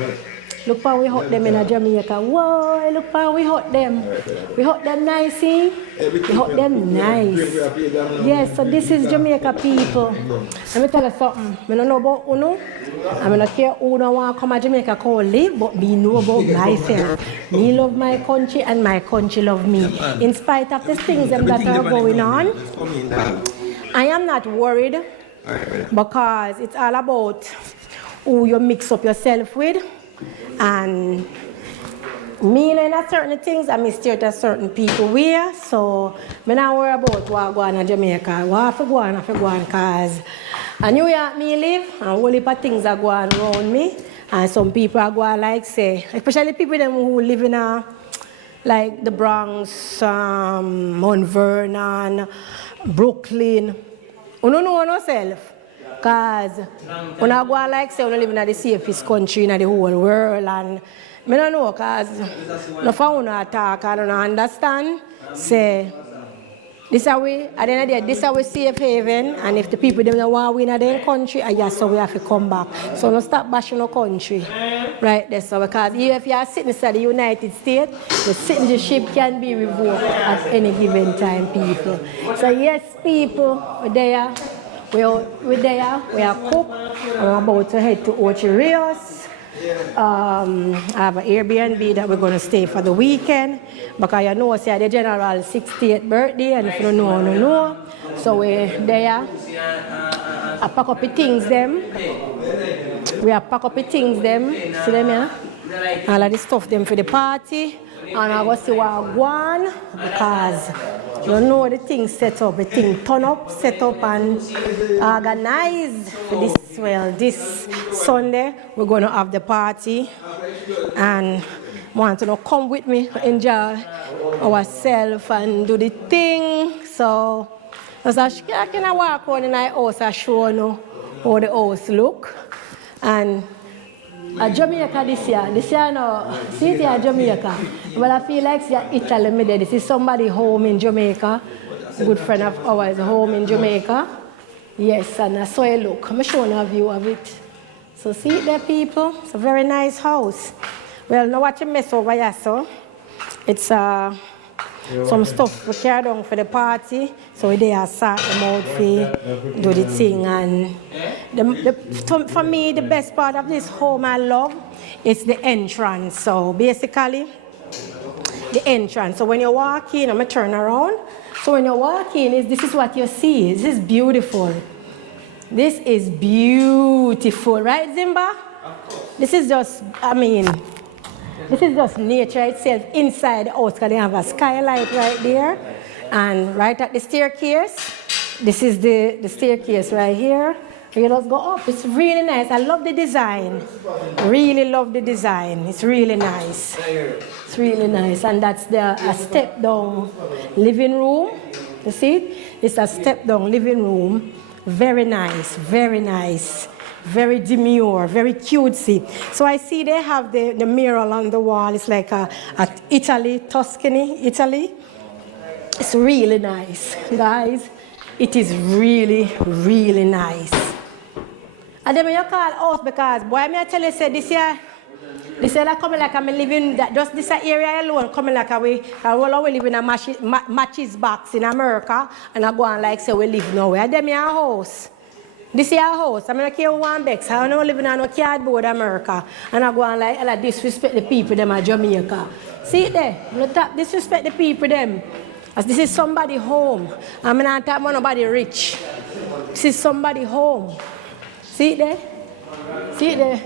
Look how we hot them in Jamaica. Whoa, look how we hot them. We hot them nice, see? We hot them nice. Yes, so this is Jamaica people. Let me tell you something. I don't know about Uno. I don't care who don't want to come to Jamaica to live, but me know about myself. Me love my country and my country love me. In spite of the things that are going on, I am not worried because it's all about who you mix up yourself with. And me in certain things, I steer to certain people where, so I don't worry about what go on in Jamaica. What have to go on, because I New York me live, and a whole heap of things are going around me, and some people are going like say, especially people them who live in like the Bronx, Mount Vernon, Brooklyn. You don't know yourself. Because when I go like say, I live in the safest country in the whole world, and I don't know, because no phone attack, I don't understand. Say, this is way, at the end of the day, this is our safe haven, and if the people don't want to win in their country, I guess so we have to come back. So don't stop bashing our country. Right there, so because even if you are sitting inside the United States, the citizenship can be revoked at any given time, people. So yes, people, we're there. We're there, we are cooked. I'm about to head to Ocho Rios. I have an Airbnb that we're going to stay for the weekend because you know, say the general's 68th birthday, and if you don't know, you know. So we're there. I pack up the things them. We have pack up the things them. See them here? All of the stuff them for the party. And I go see what I want because you know the thing set up, the thing turn up, set up and organized for this Sunday. We're going to have the party and want to come with me, enjoy ourselves and do the thing. So I can walk around in my house and show you how the house look. And Jamaica this year no, see it here Jamaica. Well, I feel like Italy me there. This is somebody home in Jamaica, a good friend of ours home in Jamaica. Yes, and that's how it look. I'm showing you a view of it. So see it there, people. It's a very nice house. Well, now what you mess over here, so it's some stuff we carry down for the party. So we there sort them out for do the thing. And for me, the best part of this home I love is the entrance. So basically, the entrance. So when you walk in, I'm going to turn around. So when you walk in, this is what you see. This is beautiful. This is beautiful. Right, Zimba? This is just, this is just nature itself inside the house because they have a skylight right there. And right at the staircase, this is the staircase right here. You just go up. It's really nice. I love the design. Really love the design. It's really nice. It's really nice. And that's a step down living room. You see it? It's a step down living room. Very nice. Very nice. Very demure, very cutesy. So I see they have the mural on the wall. It's like at Italy, Tuscany, Italy. It's really nice, guys. It is really, really nice. And then when you call house, because boy, me I tell you, say this year like coming like I'm living that just this area alone, coming like we live in a matches box in America, and I go on like say we live nowhere. And then me a house. This is our house. I'm not care one bex. I don't live in a cardboard America. And I go on like disrespect the people them at Jamaica. See it there? I'm not disrespect the people them. As this is somebody home. I'm not talking about nobody rich. This is somebody home. See it there? See it there?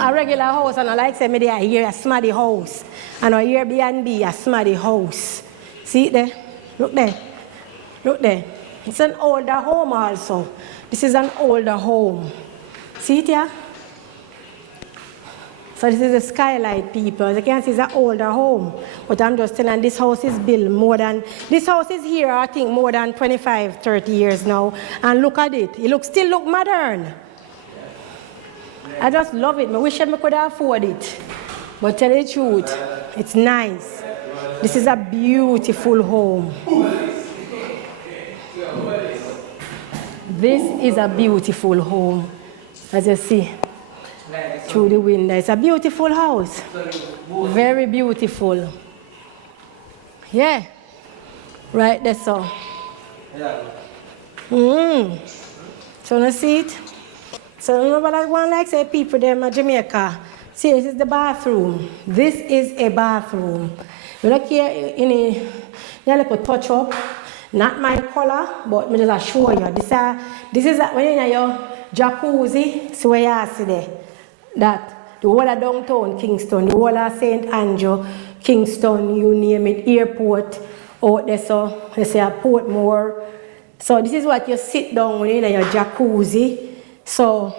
A regular house, and I like say me there here a smarty house. And a Airbnb a smarty house. See it there? Look there. Look there. It's an older home also. This is an older home. See it here? So this is the skylight, people. As you can see, it's an older home. But I'm just telling you, this house is built more than... This house is here, I think, more than 25, 30 years now. And look at it. It still look modern. I just love it. I wish I could afford it. But tell you the truth, it's nice. This is a beautiful home. This is a beautiful home, as you see. through the window. It's a beautiful house. Very beautiful. Yeah. Right there, so. So you see it? So nobody want like say people them in Jamaica. See, this is the bathroom. This is a bathroom. You look here in a little touch up. Not my color, but me just show you. This is when you in your jacuzzi. So where you see there, that the whole of downtown Kingston, the whole of St.Ann, Kingston, you name it, airport out there. So they say a Portmore. So this is what you sit down when you're in your jacuzzi. So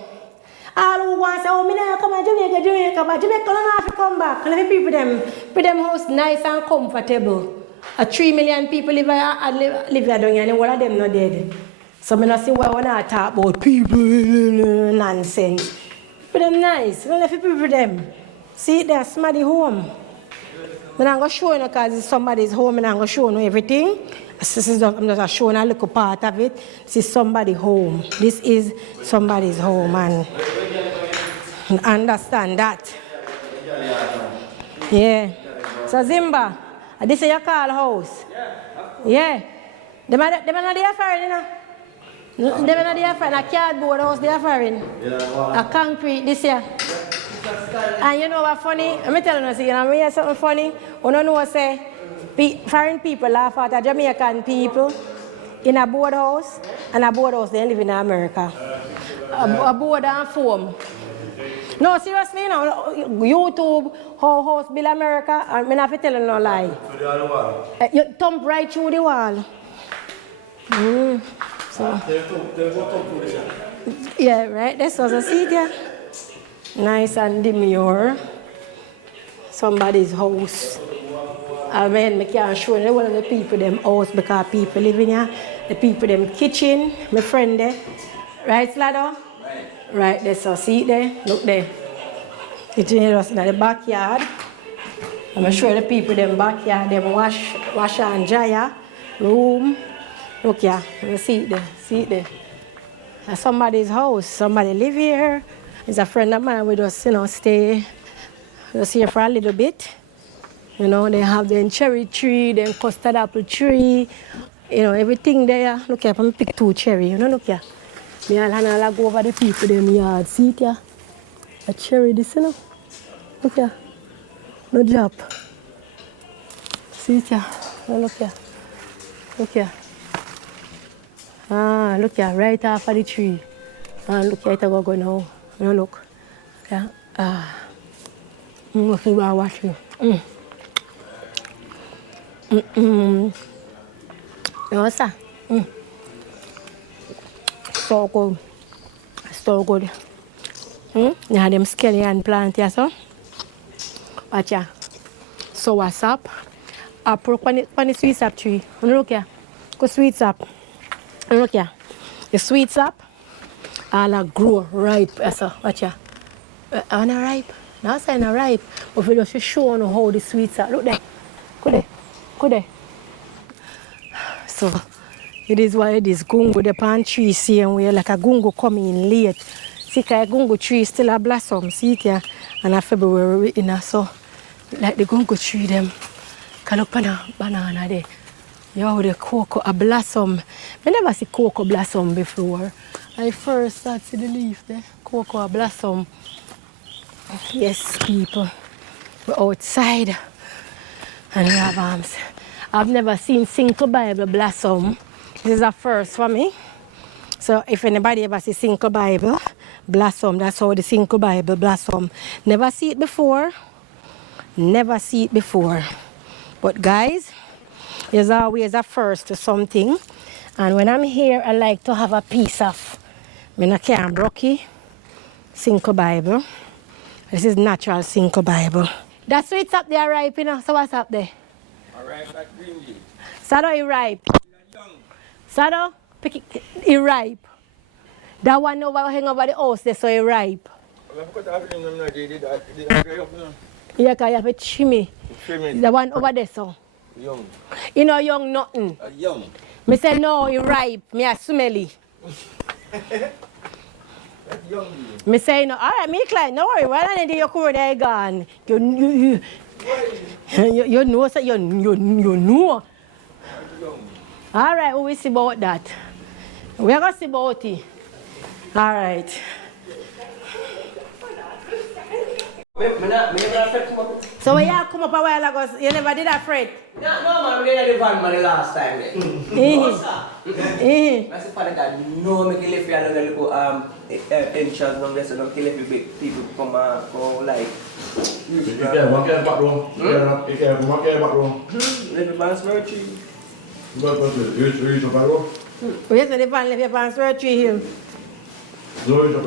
all who want to say, oh, me never come to Jamaica, but Jamaica don't have to come back. And let people them house nice and comfortable. 3 million people live here down here, and all of them not dead. So I don't see why we not talk about people nonsense. Put them nice. Don't let people them. See, there's somebody home. I'm not going to show you because it's somebody's home, and I'm going to show you everything. I'm just showing a little part of it. This is somebody's home. This is somebody's home, and understand that. Yeah. So Zimba, this is your call house. Yeah. Them are not there foreign, you know. Them are not there foreign. A cardboard house there foreign. A concrete this year. And you know what funny? Let me tell you, you know, when you something funny, you don't know what say. Foreign people laugh at the Jamaican people in a board house, and a board house they live in America. A board and foam. No, seriously, you know, YouTube, how house build America, and I have to tell you no lie. You thump right through the wall. So. Yeah, right, this was a seat here. Nice and demure. Somebody's house. I mean, I can't show you one of the people them house because people live in here. The people them kitchen, my friend there. Right, Slado? Right there, so see it there. Look there. Kitchen is in the backyard. I'm sure the people them backyard, them wash and dry room. Look here, you see it there. See it there. That's somebody's house. Somebody live here. It's a friend of mine. We just, you know, stay just here for a little bit. You know, they have the cherry tree, then custard apple tree, you know, everything there. Look here, I'm pick 2 cherry, you know, look here. I'll go over the people them yard. See it here? A cherry this, you know. Look here. No drop. See it here? Oh, look here. Look here. Ah, look here, right off of the tree. Ah, look here, it's go now. You know, look. Yeah. Ah. Let's see what I watch you. You know what's that? So good. So good. You have them scallion plant here, so. Watch ya. So what's up? Apple on the sweet sap tree. Look here. Go sweet sap. Look here. The sweet sap all grow ripe. So watch ya. Are not ripe? Now say not ripe. But we just show you how the sweet sap. Look there. Go there. Go there. So it is why this gungo the palm tree same way like a gungo coming in late. See a gungo tree still a blossom. See it here. And in February we in so like the gungo tree them. Can look on a banana there. Yo, the cocoa a blossom. I never see cocoa blossom before. I first start see the leaf there. Cocoa blossom. Yes, people. We're outside. And we have arms. I've never seen Cinco Bible blossom. This is a first for me. So if anybody ever see Cinco Bible blossom, that's how the Cinco Bible blossom. Never see it before. Never see it before. But guys, there's always a first to something. And when I'm here, I like to have a piece of broccoli Cinco Bible. This is natural Cinco Bible. That sweet's up there ripe, you know. So what's up there? Ripe like green leaf. Sado, it ripe. Sado, pick it, it ripe. That one over hang over the house there, so it ripe. Yeah, because you have a chimney. The one over there, so. Young. You know, young nothing. Young. Me say no, it ripe. Me a smelly. Me say no. All right, me client. No worry. Why don't you come there gone? You know, so you know. All right, we will see about that. We are gonna see about it. All right. So when you come up a while ago, you never did that fret? No, man, we did the van man the last time. No, sir. That's the fact that no, me kill if you have a little entrance from there, so don't kill if people come like. You can't walk in back room. You can't walk in back room. Little man's virtue. You back room? We said the van left your pants for a tree here. So you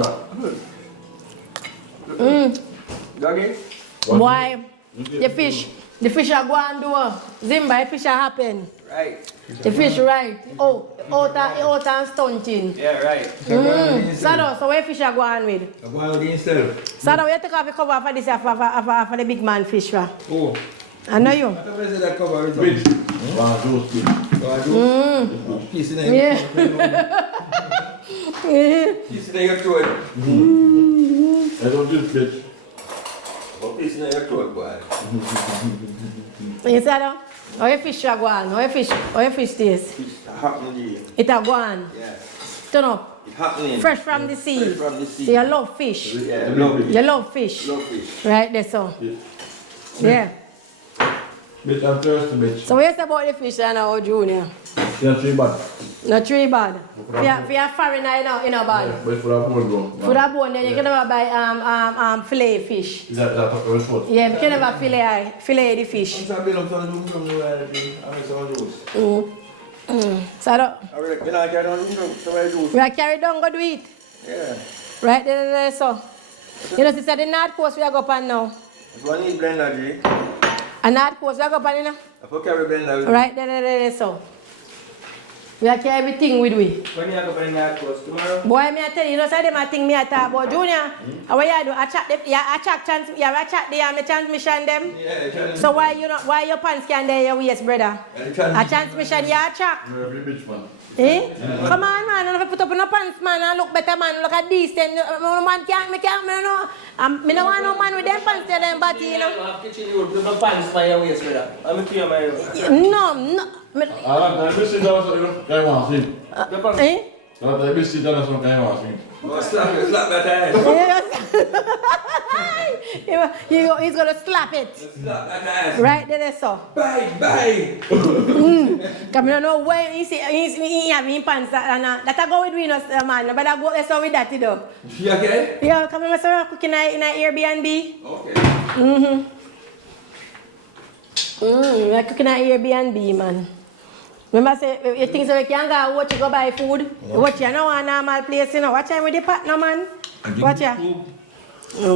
back. Doggy? Boy, the fish are going to do. Zimba, the fish are happen. Right. The fish right. Oh, out and stunting. Yeah, right. Sado, so where fish are going with? I'm going with himself. Sado, you take off the cover for this for the big man fish, right? Oh. I know you. I thought I said that cover with Fish. Piece in there. Yeah. Piece in your throat. I don't do fish. Piece in your throat, boy. You Sado? How your fish are going? How your fish taste? Happening. It are going. Yeah. Turn up. It happening. Fresh from the sea. Fresh from the sea. So you love fish. Yeah, love it. You love fish. Love fish. Right there, so. Yeah. Bitch, I'm thirsty, bitch. So what you say about the fish and our junior? Yeah, three bad. Not three bad. For your foreigner, you know bad. But for that bone, bro. For that bone, then you can never buy fillet fish. Is that a foot? Yeah, you can never fillet the fish. I'm going to juice. So that, we are carry down, go do it. Yeah. Right there, so. You know, sister, the North Coast we are go pan now. One need blender, G. And North Coast we are go pan, you know. I put carry blender. Right there, so. We are carry everything with we. When you go bring that course tomorrow? Boy, me I tell you, you know, so them I think me I talk about Junior. What you do? I check them, I check the transmission them. Yeah, So why your pants can there your waist, brother? A transmission, you a check. You're a bitch, man. Eh? Come on, man, and if I put up in a pants, man, and look better, man, look at this, then man can't, me no. Me no want no man with them pants there, them body, you know. I'm kitchen you with no pants by your waist, brother. I'm clear my No. I like that. Sit down, so you know. Guy wants him. Eh? I like that. Sit down, so guy wants him. slap that ass. Yes. He's gonna slap it. Slap that ass. Right there, so. Bye. Come on, no way. He have his pants that I go with me, man. But I go there so with that, you know. You okay? Yeah, come on, sir. Cooking in a Airbnb. Okay. We're cooking at Airbnb, man. Remember, say, you think so we can go watch you go buy food? Watch you know a normal place, you know. Watch you with the partner, man. Watch you.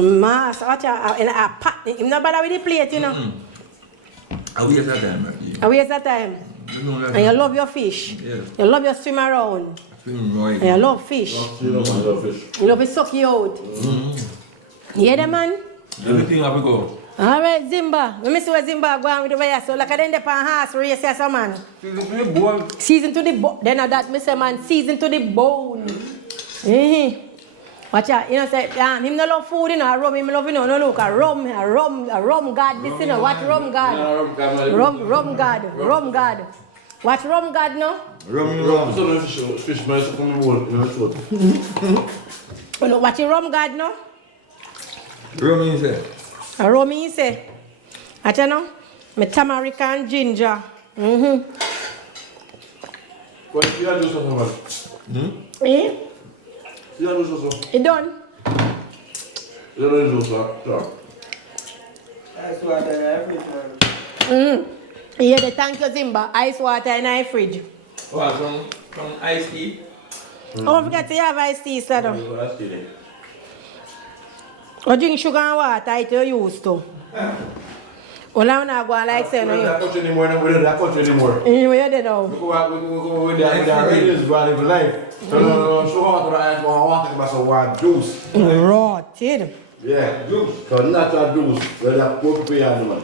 Mass, watch you in a pot. You're not bother with the plate, you know. I waste that time, man. I waste that time. And you love your fish. Yeah. You love your swim around. And you love fish. You love fish. You love it suck you out. You hear that, man? Everything have to go. All right, Zimba. Let me see what Zimba going with the way. So, like I didn't depend horse race, yes, man. Season to the bone. Then that, me say, man, season to the bone. Watch out, you know, say, him no love food, you know, rum, him love, you know, no look, a rum god, this, you know, watch rum god. Rum god. Watch rum god, no? Rum. So fish man from the bowl, you know, Watch rum god, no? Rum is it? A rum is say. Watch you know? Me turmeric and ginger. What you do something, man? Eh? You do something. You done? You do something. That's what I have. Yeah, the thank you, Zimba. Ice water in our fridge. What, some iced tea? Don't forget to have iced tea, Sado. Or drink sugar and water, it you used to. Well, I'm not going like saying, we don't touch anymore, we don't touch anymore. Anyway, you did now. We go with the radius brand for life. So, sugar water, I want to make some juice. Rotted. Yeah, juice. Because natural juice, where the poor people are, man.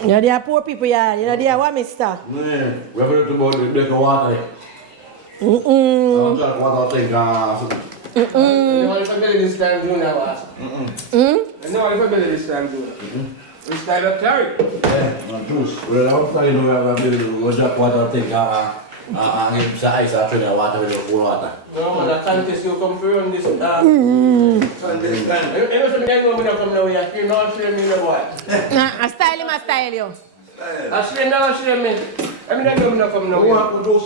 You know, there are poor people here. You know, there are what, mister? Yeah, we have to about the water. Mm-mm. I'm trying to water thing. You know if I belly this time, Junior was. You know if I belly this time, Junior. This time of carry. Yeah, juice. Well, outside, you know, we just water thing, him size after the water with the cool water. No, man, I can't test you come through on this. Sunday stand. You know, some young women come now, you scream, no, shame me, no boy. I style you. I scream, no, shame me. I mean, I don't come now. We want to juice,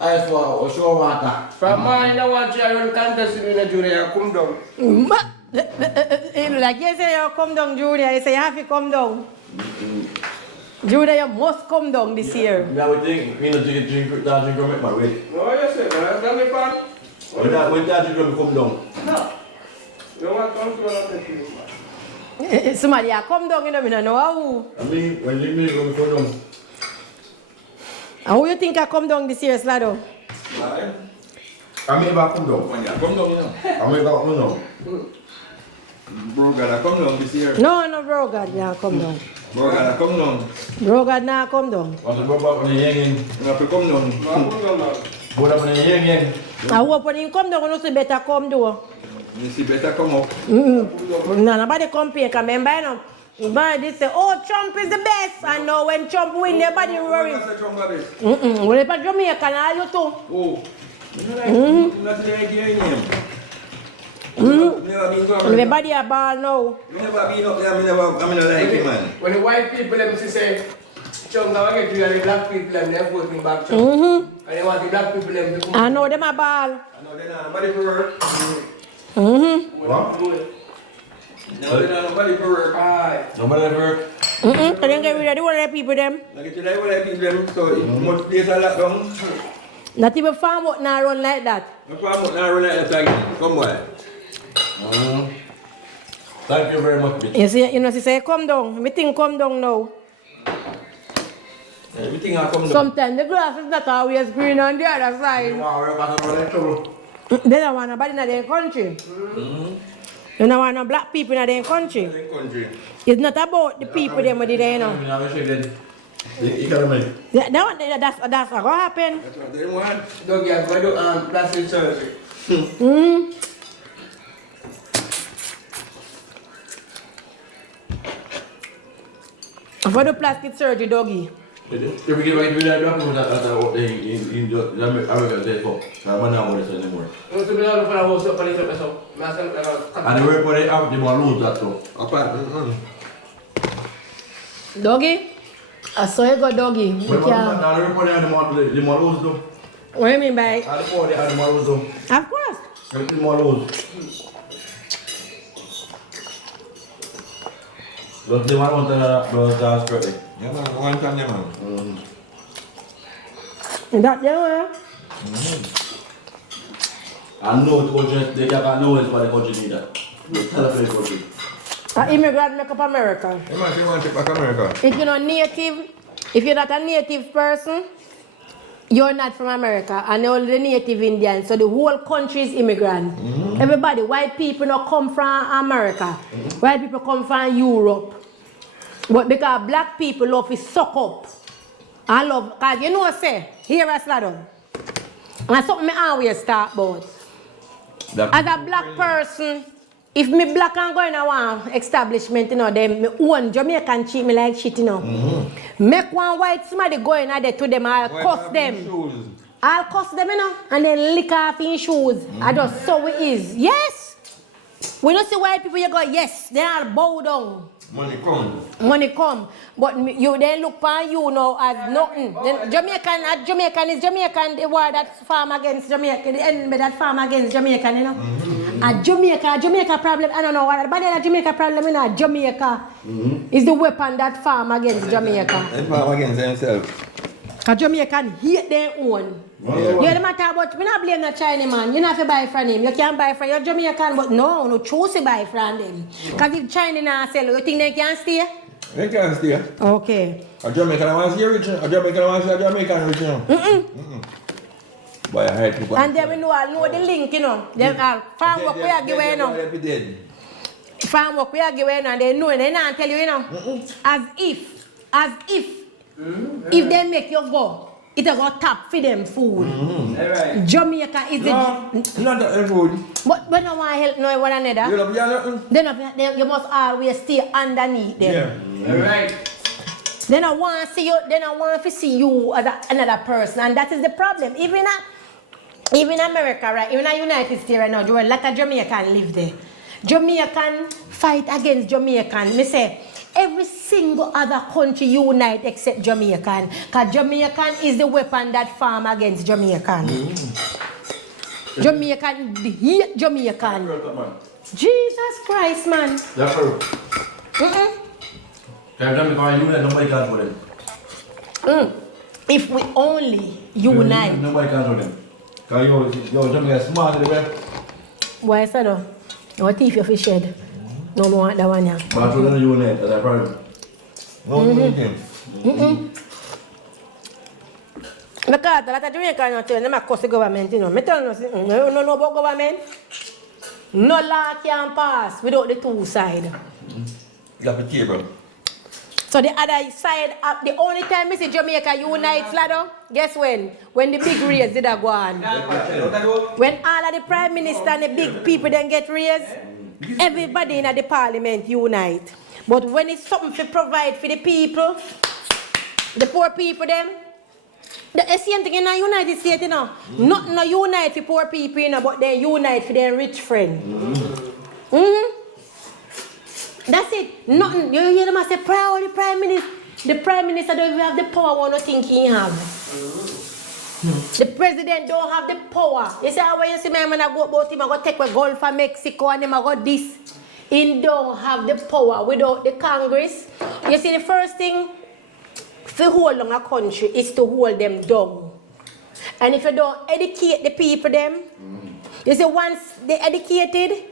ice water or show water. From mine, I want you to run contest in the jury, I come down. Like you say, you come down, Junior. You say you have to come down. Junior, you must come down this year. Yeah, we think, we don't drink from it, but wait. No, you say, but I'm going to pan. When that drink come down. No. You want to come to the Somebody come down, you know, I know how. I mean, when you come down. And who you think I come down this year, Slado? I mean, back come down. When you come down, you know. I mean, back come down. Bro, gotta come down this year. No, bro, God, nah, come down. Bro, gotta come down. Bro, God, nah, come down. Want to go back on the yang? You have to come down. Go up on the yang. I hope when you come down, you see better come do. You see better come up. No, nobody compare, because remember, you know, but they say, oh, Trump is the best. And now when Trump win, everybody worry. Well, if I Jamaica, all you too. Oh. Not the Nigerian name. Never been to America. Everybody a ball now. Me never been up there, I mean, like it, man. When the white people them say, Chum, now I get you, and the black people them, they vote me back, Chum. And they want the black people them to come. I know them a ball. I know they're not nobody for work. What? No, they're not nobody for work. Aye. Nobody ever. I didn't get rid of the one people them. Like today, what I people them, so much place I lock down. Not even farm work now run like that. No problem, now run like that again. Come boy. Thank you very much, bitch. You see, you know, she say, come down. Me think come down now. Everything I come down. Sometimes the grass is not always green on the other side. They don't want nobody in their country. They don't want no black people in their country. It's not about the people them with it, you know. That's what happen. That's what they want. Don't get go do plastic surgery. For the plastic surgery, doggy. If we get right to that document that in America, they go. So I'm not going to say anymore. You to be able to find a house up and it's up. And the work for the out, they want to lose that too. Apart. Doggy? I saw you go doggy. When the work for the want to lose too. What do you mean by? And the for the want to lose too. Of course. Everything want to lose. Look, they want to spread it. Yeah, man, one time, yeah, man. That there, I know the country, they can't know it's what the country need that. They tell us the country. an immigrant make up America. Yeah, man, you want to back America. If you're not native, if you're not a native person, you're not from America, and all the native Indians, so the whole country is immigrant. Everybody, white people not come from America, white people come from Europe. But because black people love to suck up, I love, because you know what I say, here I Slado, and something I always talk about. As a black person, if me black and go in a one establishment, you know, them me own Jamaican treat me like shit, you know. Make one white somebody go in there to them, I'll cuss them. I'll cuss them, you know, and then lick off in shoes. I just so it is. Yes. When you see white people, you go, yes, they all bow down. Money come. Money come. But you they look upon you now as nothing. Then Jamaican is Jamaican, the war that farm against Jamaica, the enemy that farm against Jamaican, you know. A Jamaica problem, I don't know what, but a Jamaica problem, you know, Jamaica is the weapon that farm against Jamaica. They farm against themselves. Because Jamaican hate their own. You know matter about, we not blame the Chinese man, you not have to buy from him. You can't buy from your Jamaican, but no choose to buy from them. Because if China not sell, you think they can stay? They can't stay. Okay. A Jamaican wants to see rich, a Jamaican wants to see a Jamaican rich, you know. Boy, I hate people. And then we know the link, you know. Them farm work we are giving, you know. Farm work we are giving, and they know, and they not tell you, you know. As if they make you go. it a go tap for them food. Alright. Jamaica is No, not that food. but when I want to help no one another, You don't get nothing. then you must always stay underneath them. Yeah. Alright. Then I want to see you. Then I want to see you as another person, and that is the problem. Even in America, right? Even in the United States right now, there are a lot of Jamaican live there. Jamaican fight against Jamaican. Me say every single other country unite except Jamaican, because Jamaican is the weapon that farm against Jamaican. Jamaican hate Jamaican. Jesus Christ, man. That's true. Nobody can for them. If we only unite. Nobody can for them. Because you're Jamaica smart in the way. Why is that though? What if you fish shed? No more that one yeah. But you're going to unite as a problem. Because a lot of Jamaicans not tell them I curse the government, you know. Me tell you, you don't know about government. No law can pass without the two sides. You have to table. So the other side, the only time we see Jamaica unite, Slado, guess when? When the big raise did go on. When all of the prime minister and the big people then get raised, everybody in the parliament unite. But when it's something to provide for the people, the poor people them, the same thing in the United States, you know. Not no unite for poor people, you know, but they unite for their rich friend. That's it. Nothing. You hear them say, the prime minister. The prime minister don't even have the power what you think he have. The president don't have the power. You see how when you see me, I go about him, I go take a Gulf of Mexico and him, I go this. He don't have the power without the Congress. You see the first thing to hold on a country is to hold them down. And if you don't educate the people them, you see once they educated,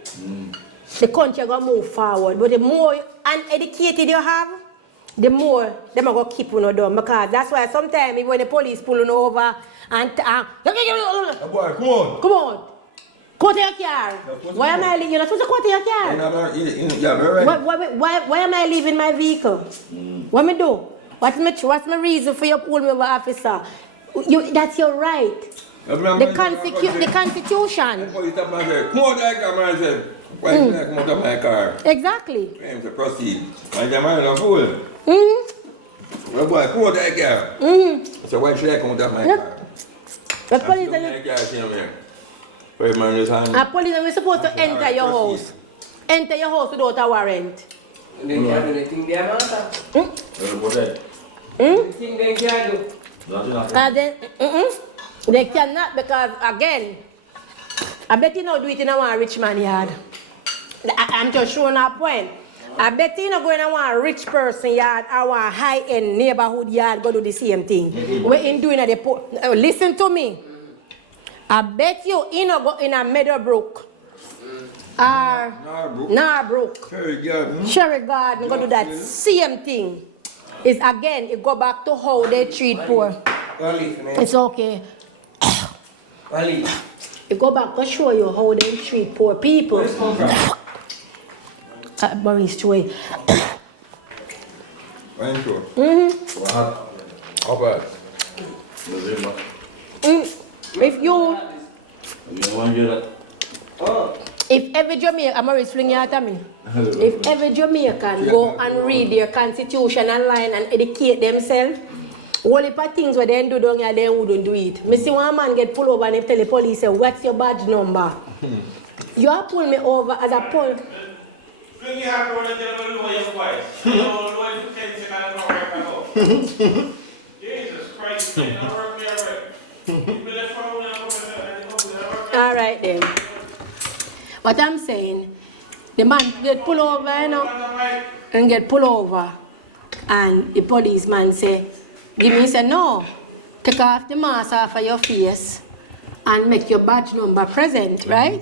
the country is going to move forward. But the more uneducated you have, the more them are going to keep you down. Because that's why sometimes when the police pull you over and Boy, come on. come on, go to your car. Why am I leaving? You're not supposed to go to your car. Why am I leaving my vehicle? What me do? What's my reason for you pull me over, officer? That's your right. The Constitution. Come on, that guy, man, said. Why did I come out of my car? Exactly. I'm to proceed. My man is a fool. Well, boy, come on, that guy. So why should I come out of my car? The police are supposed to enter your house. Enter your house without a warrant. And they can't do anything there, man. Anything they can't do. They cannot because, again, I bet you don't do it in a rich man yard. I'm just showing a point. I bet you not going to want a rich person yard or a high-end neighborhood yard go do the same thing. What in doing at the poor. Listen to me. I bet you not go in a Meadowbrook or Narbrook, Cherry Garden go do that same thing. It's again, it go back to how they treat poor. It's okay. You go back to show you how they treat poor people. Maurice Choi. If every Jamaican, Maurice fling you out of me. If every Jamaican go and read their constitution online and educate themselves, all the things where they do down here, they wouldn't do it. Me see one man get pulled over and he tell the police, say, what's your badge number? You have pulled me over as a police. You have to run and tell them to lower your voice. You know, lower to 10 seconds and not work at all. Jesus Christ, you don't work there, right? You better follow me and All right then. What I'm saying, the man get pulled over, you know, and get pulled over, and the policeman say, give me, say, no, take off the mask off of your face and make your badge number present, right?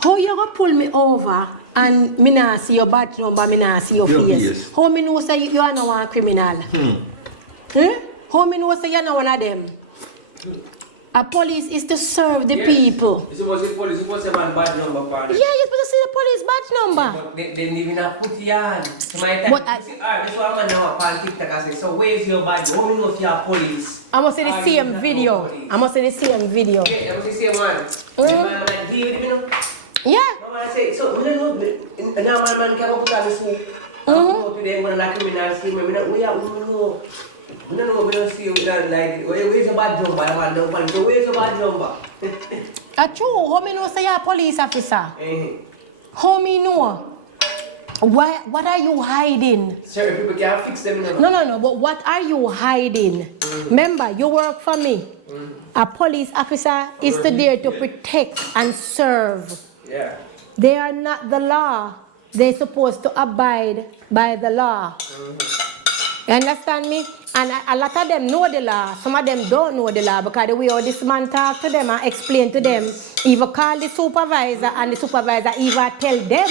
How you gonna pull me over and me not see your badge number, me not see your face? How me know say you are not one criminal? How me know say you are not one of them? A police is to serve the people. It's supposed to be police, it's supposed to have a bad number for Yeah, you're supposed to see the police badge number. But they didn't even have put it on. To my time. But Alright, this one man now on TikTok and say, so where's your badge? How do you know if you're police? I must say the same video. I must say the same video. Yeah, I must say the same one. My man deal with it, you know? Yeah. My man say, so, I don't know, now my man can put on the swoop. I'm going to them, going to like criminal scheme. We don't know. We don't see we don't like it. Where's the bad number? I don't know. So where's the bad number? True. How me know say you're a police officer? How me know? Why? What are you hiding? Sir, people can't fix them. No. But what are you hiding? Remember, you work for me. A police officer is there to protect and serve. Yeah. They are not the law. They're supposed to abide by the law. You understand me? And a lot of them know the law. Some of them don't know the law because the way how this man talk to them and explain to them, even call the supervisor and the supervisor even tell them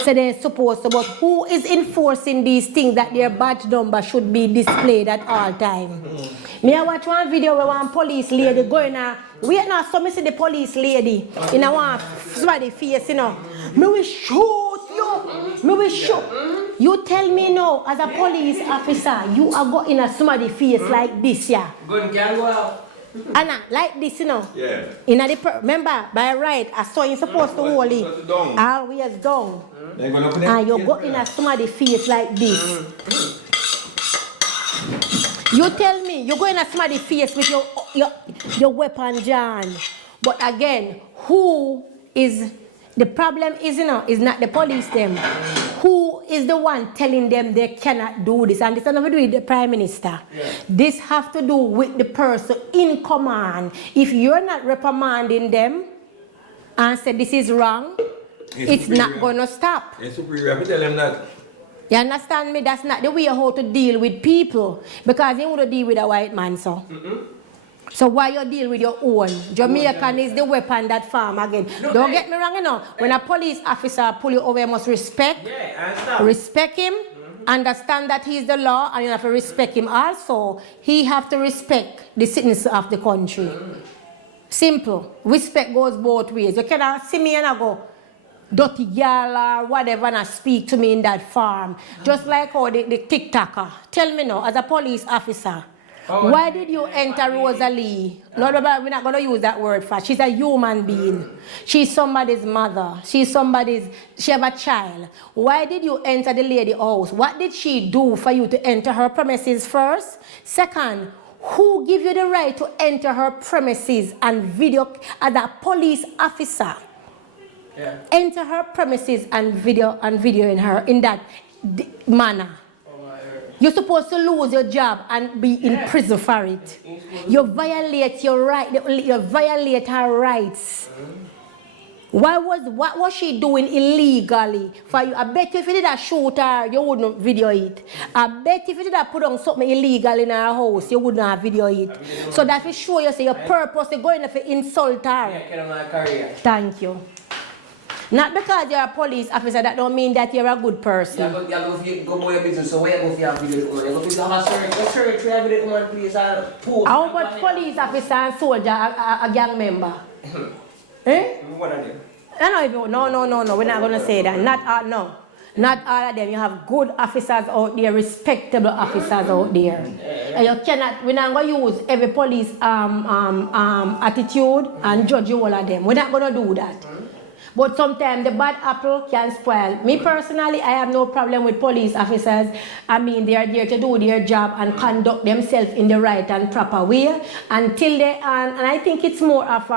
so they're supposed to. But who is enforcing these things that their badge number should be displayed at all time? Me I watch one video where one police lady going wait now, so me see the police lady in a one somebody face, you know. Me will shoot you. Me will shoot. You tell me now, as a police officer, you are going in somebody's face like this, yeah. Gun can go out. Anna, like this, you know. Yeah. Remember, by right, I saw you supposed to hold it. Always down. And you go in somebody's face like this. You tell me, you go in somebody's face with your weapon, John. But again, who is... The problem is, is not the police them. Who is the one telling them they cannot do this? And this has nothing to do with the Prime Minister. Yeah. This has to do with the person in command. If you're not reprimanding them and say this is wrong, it's not going to stop. It's superior. I tell them that. You understand me? That's not the way how to deal with people. Because you want to deal with a white man, so. So why you deal with your own? Jamaican is the weapon that farm again. Don't get me wrong, you know. When a police officer pull you over, you must respect. Respect him. Understand that he's the law, and you have to respect him also. He have to respect the citizens of the country. Simple. Respect goes both ways. You cannot see me and I go, dirty girl or whatever, and speak to me in that farm. Just like how the TikToker. Tell me now, as a police officer, why did you enter Rosalie? No, we're not going to use that word for. She's a human being. She's somebody's mother. She have a child. Why did you enter the lady house? What did she do for you to enter her premises first? Second, who give you the right to enter her premises and video as a police officer? Yeah. Enter her premises and video in her in that manner. You're supposed to lose your job and be in prison for it. You violate your right. You violate her rights. What was she doing illegally for you? I bet you if you did a shoot her, you wouldn't video it. I bet if you did put on something illegal in her house, you wouldn't have video it. So that will show you say your purpose is going to insult her. Thank you. Not because you're a police officer, that don't mean that you're a good person. You go for your business, so where you go for your video? You go for your search, you have video, woman, please, post. How much police officer and soldier a gang member? Eh? One of them. No, we're not going to say that. Not all of them. You have good officers out there, respectable officers out there. And you cannot, we're not going to use every police attitude and judge all of them. We're not going to do that. But sometimes the bad apple can spoil. Me personally, I have no problem with police officers. I mean, they are there to do their job and conduct themselves in the right and proper way until they, and I think it's more of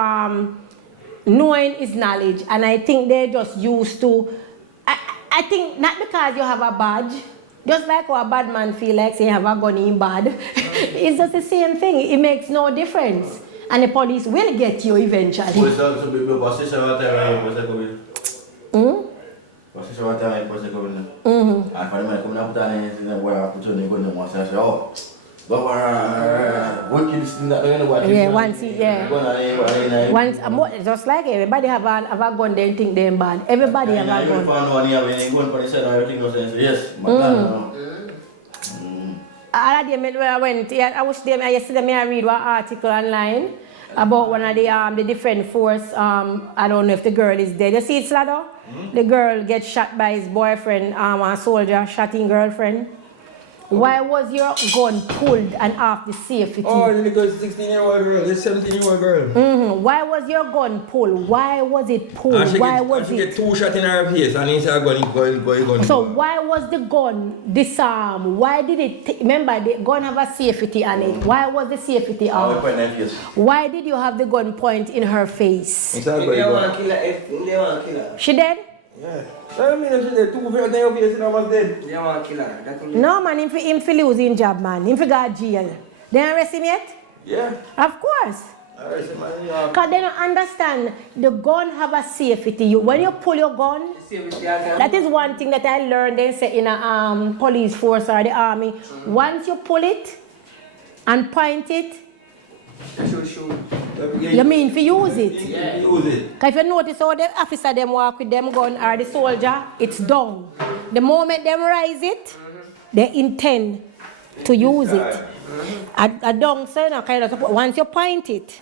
knowing is knowledge. And I think they're just used to, I think not because you have a badge, just like how a bad man feel like say you have a gun in bad. It's just the same thing. It makes no difference. And the police will get you eventually. Once, just like everybody have a gun, they think they're bad. Everybody have a gun. I wish them yesterday I read one article online about one of the defense force. I don't know if the girl is dead. You see it, Slado? The girl gets shot by his boyfriend. A soldier shot his girlfriend. Why was your gun pulled and off the safety? Oh, because 16-year-old girl, this 17-year-old girl. Why was your gun pulled? Why was it pulled? She get 2 shots in her face and he said gun. So why was the gun disarmed? Why did it? Remember, the gun have a safety on it. Why was the safety off? Why did you have the gun point in her face? If they want to kill her. She dead? Yeah. I mean, if she dead, 2 people in her face and I was dead. They want to kill her. No man, him for losing job, man. Him for go to jail. They arrest him yet? Yeah. Of course. Arrest him, man. Because they don't understand the gun have a safety. When you pull your gun, that is one thing that I learned they say in a police force or the army. Once you pull it and point it, you mean for use it? Yeah. Use it. Because if you notice how the officer them walk with them gun or the soldier, it's down. The moment them rise it, they intend to use it. A down, so kind of, once you point it,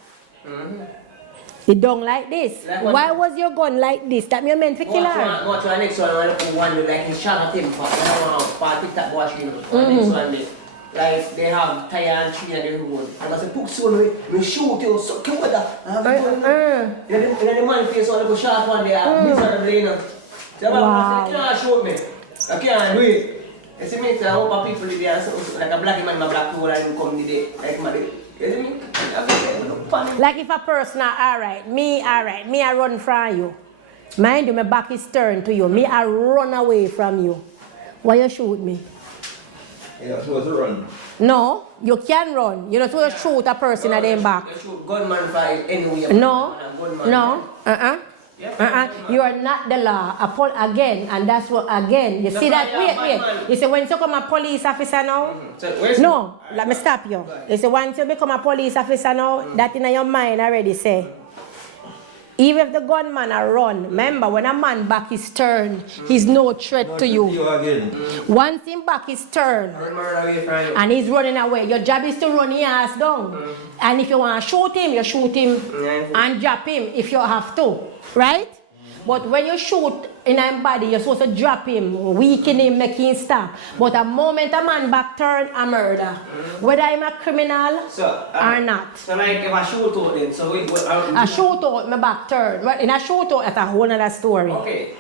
it down like this. Why was your gun like this? That mean you meant to kill her? Go to the next one, like he shot at him for pick that washing. Next one, like they have tire and tree and the road. And I said, put soon, we shoot you, so come with that. And then the man face on the shot one day, this one the brain. So I said, you can't shoot me. I can't do it. You see me, I hope people live there, like a black man, my black people, and come today, like my day. You see me? Like if a person alright, me I run from you. Mind you, my back is turned to you. Me I run away from you. Why you shoot me? You're not supposed to run. No, you can run. You're not supposed to shoot a person at their back. You shoot gunman for anyway. No. You are not the law. Again, and that's what again. You see that? Wait. You say when you become a police officer now? No, let me stop you. You say once you become a police officer now, that in your mind already say. Even if the gunman are run, remember when a man back is turned, he's no threat to you. Once him back is turned and he's running away, your job is to run his ass down. And if you want to shoot him, you shoot him and drop him if you have to, right? But when you shoot in his body, you're supposed to drop him, weaken him, make him stop. But the moment a man back turn, a murder. Whether I'm a criminal or not. So like if I shoot out then, so a shoot out, my back turn. But in a shoot out, that's a whole other story. Okay.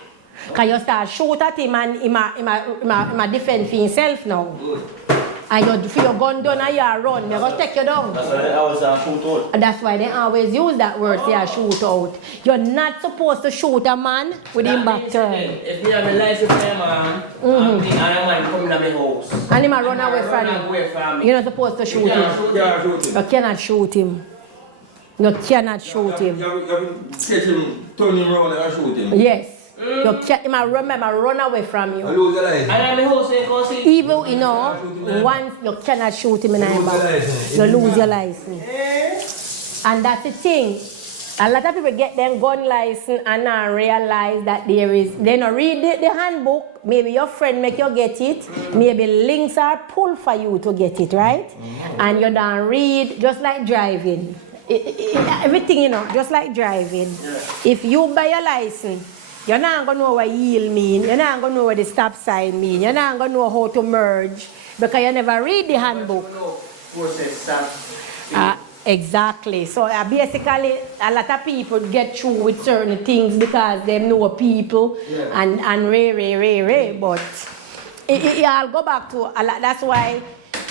Because you start shoot at him and he defend for himself now. Good. And you feel your gun down and you run, they're going to take you down. That's why I was shoot out. And that's why they always use that word, say shoot out. You're not supposed to shoot a man with him back turn. If me have a license for a man, and a man come in my house. And he might run away from you. You're not supposed to shoot him. You cannot shoot him. You cannot shoot him. You catch him, turn him around and shoot him. Yes. You can't run away from you. Lose your license. Even, you know, once you cannot shoot him in the back, you lose your license. And that's the thing. A lot of people get their gun license and not realize that they don't read the handbook. Maybe your friend make you get it. Maybe links are pulled for you to get it, right? And you don't read, just like driving. Everything, you know, just like driving. If you buy a license, you're not going to know what yield mean. You're not going to know what the stop sign mean. You're not going to know how to merge because you never read the handbook. Exactly. So basically, a lot of people get through with certain things because they know people and but I'll go back to a lot. That's why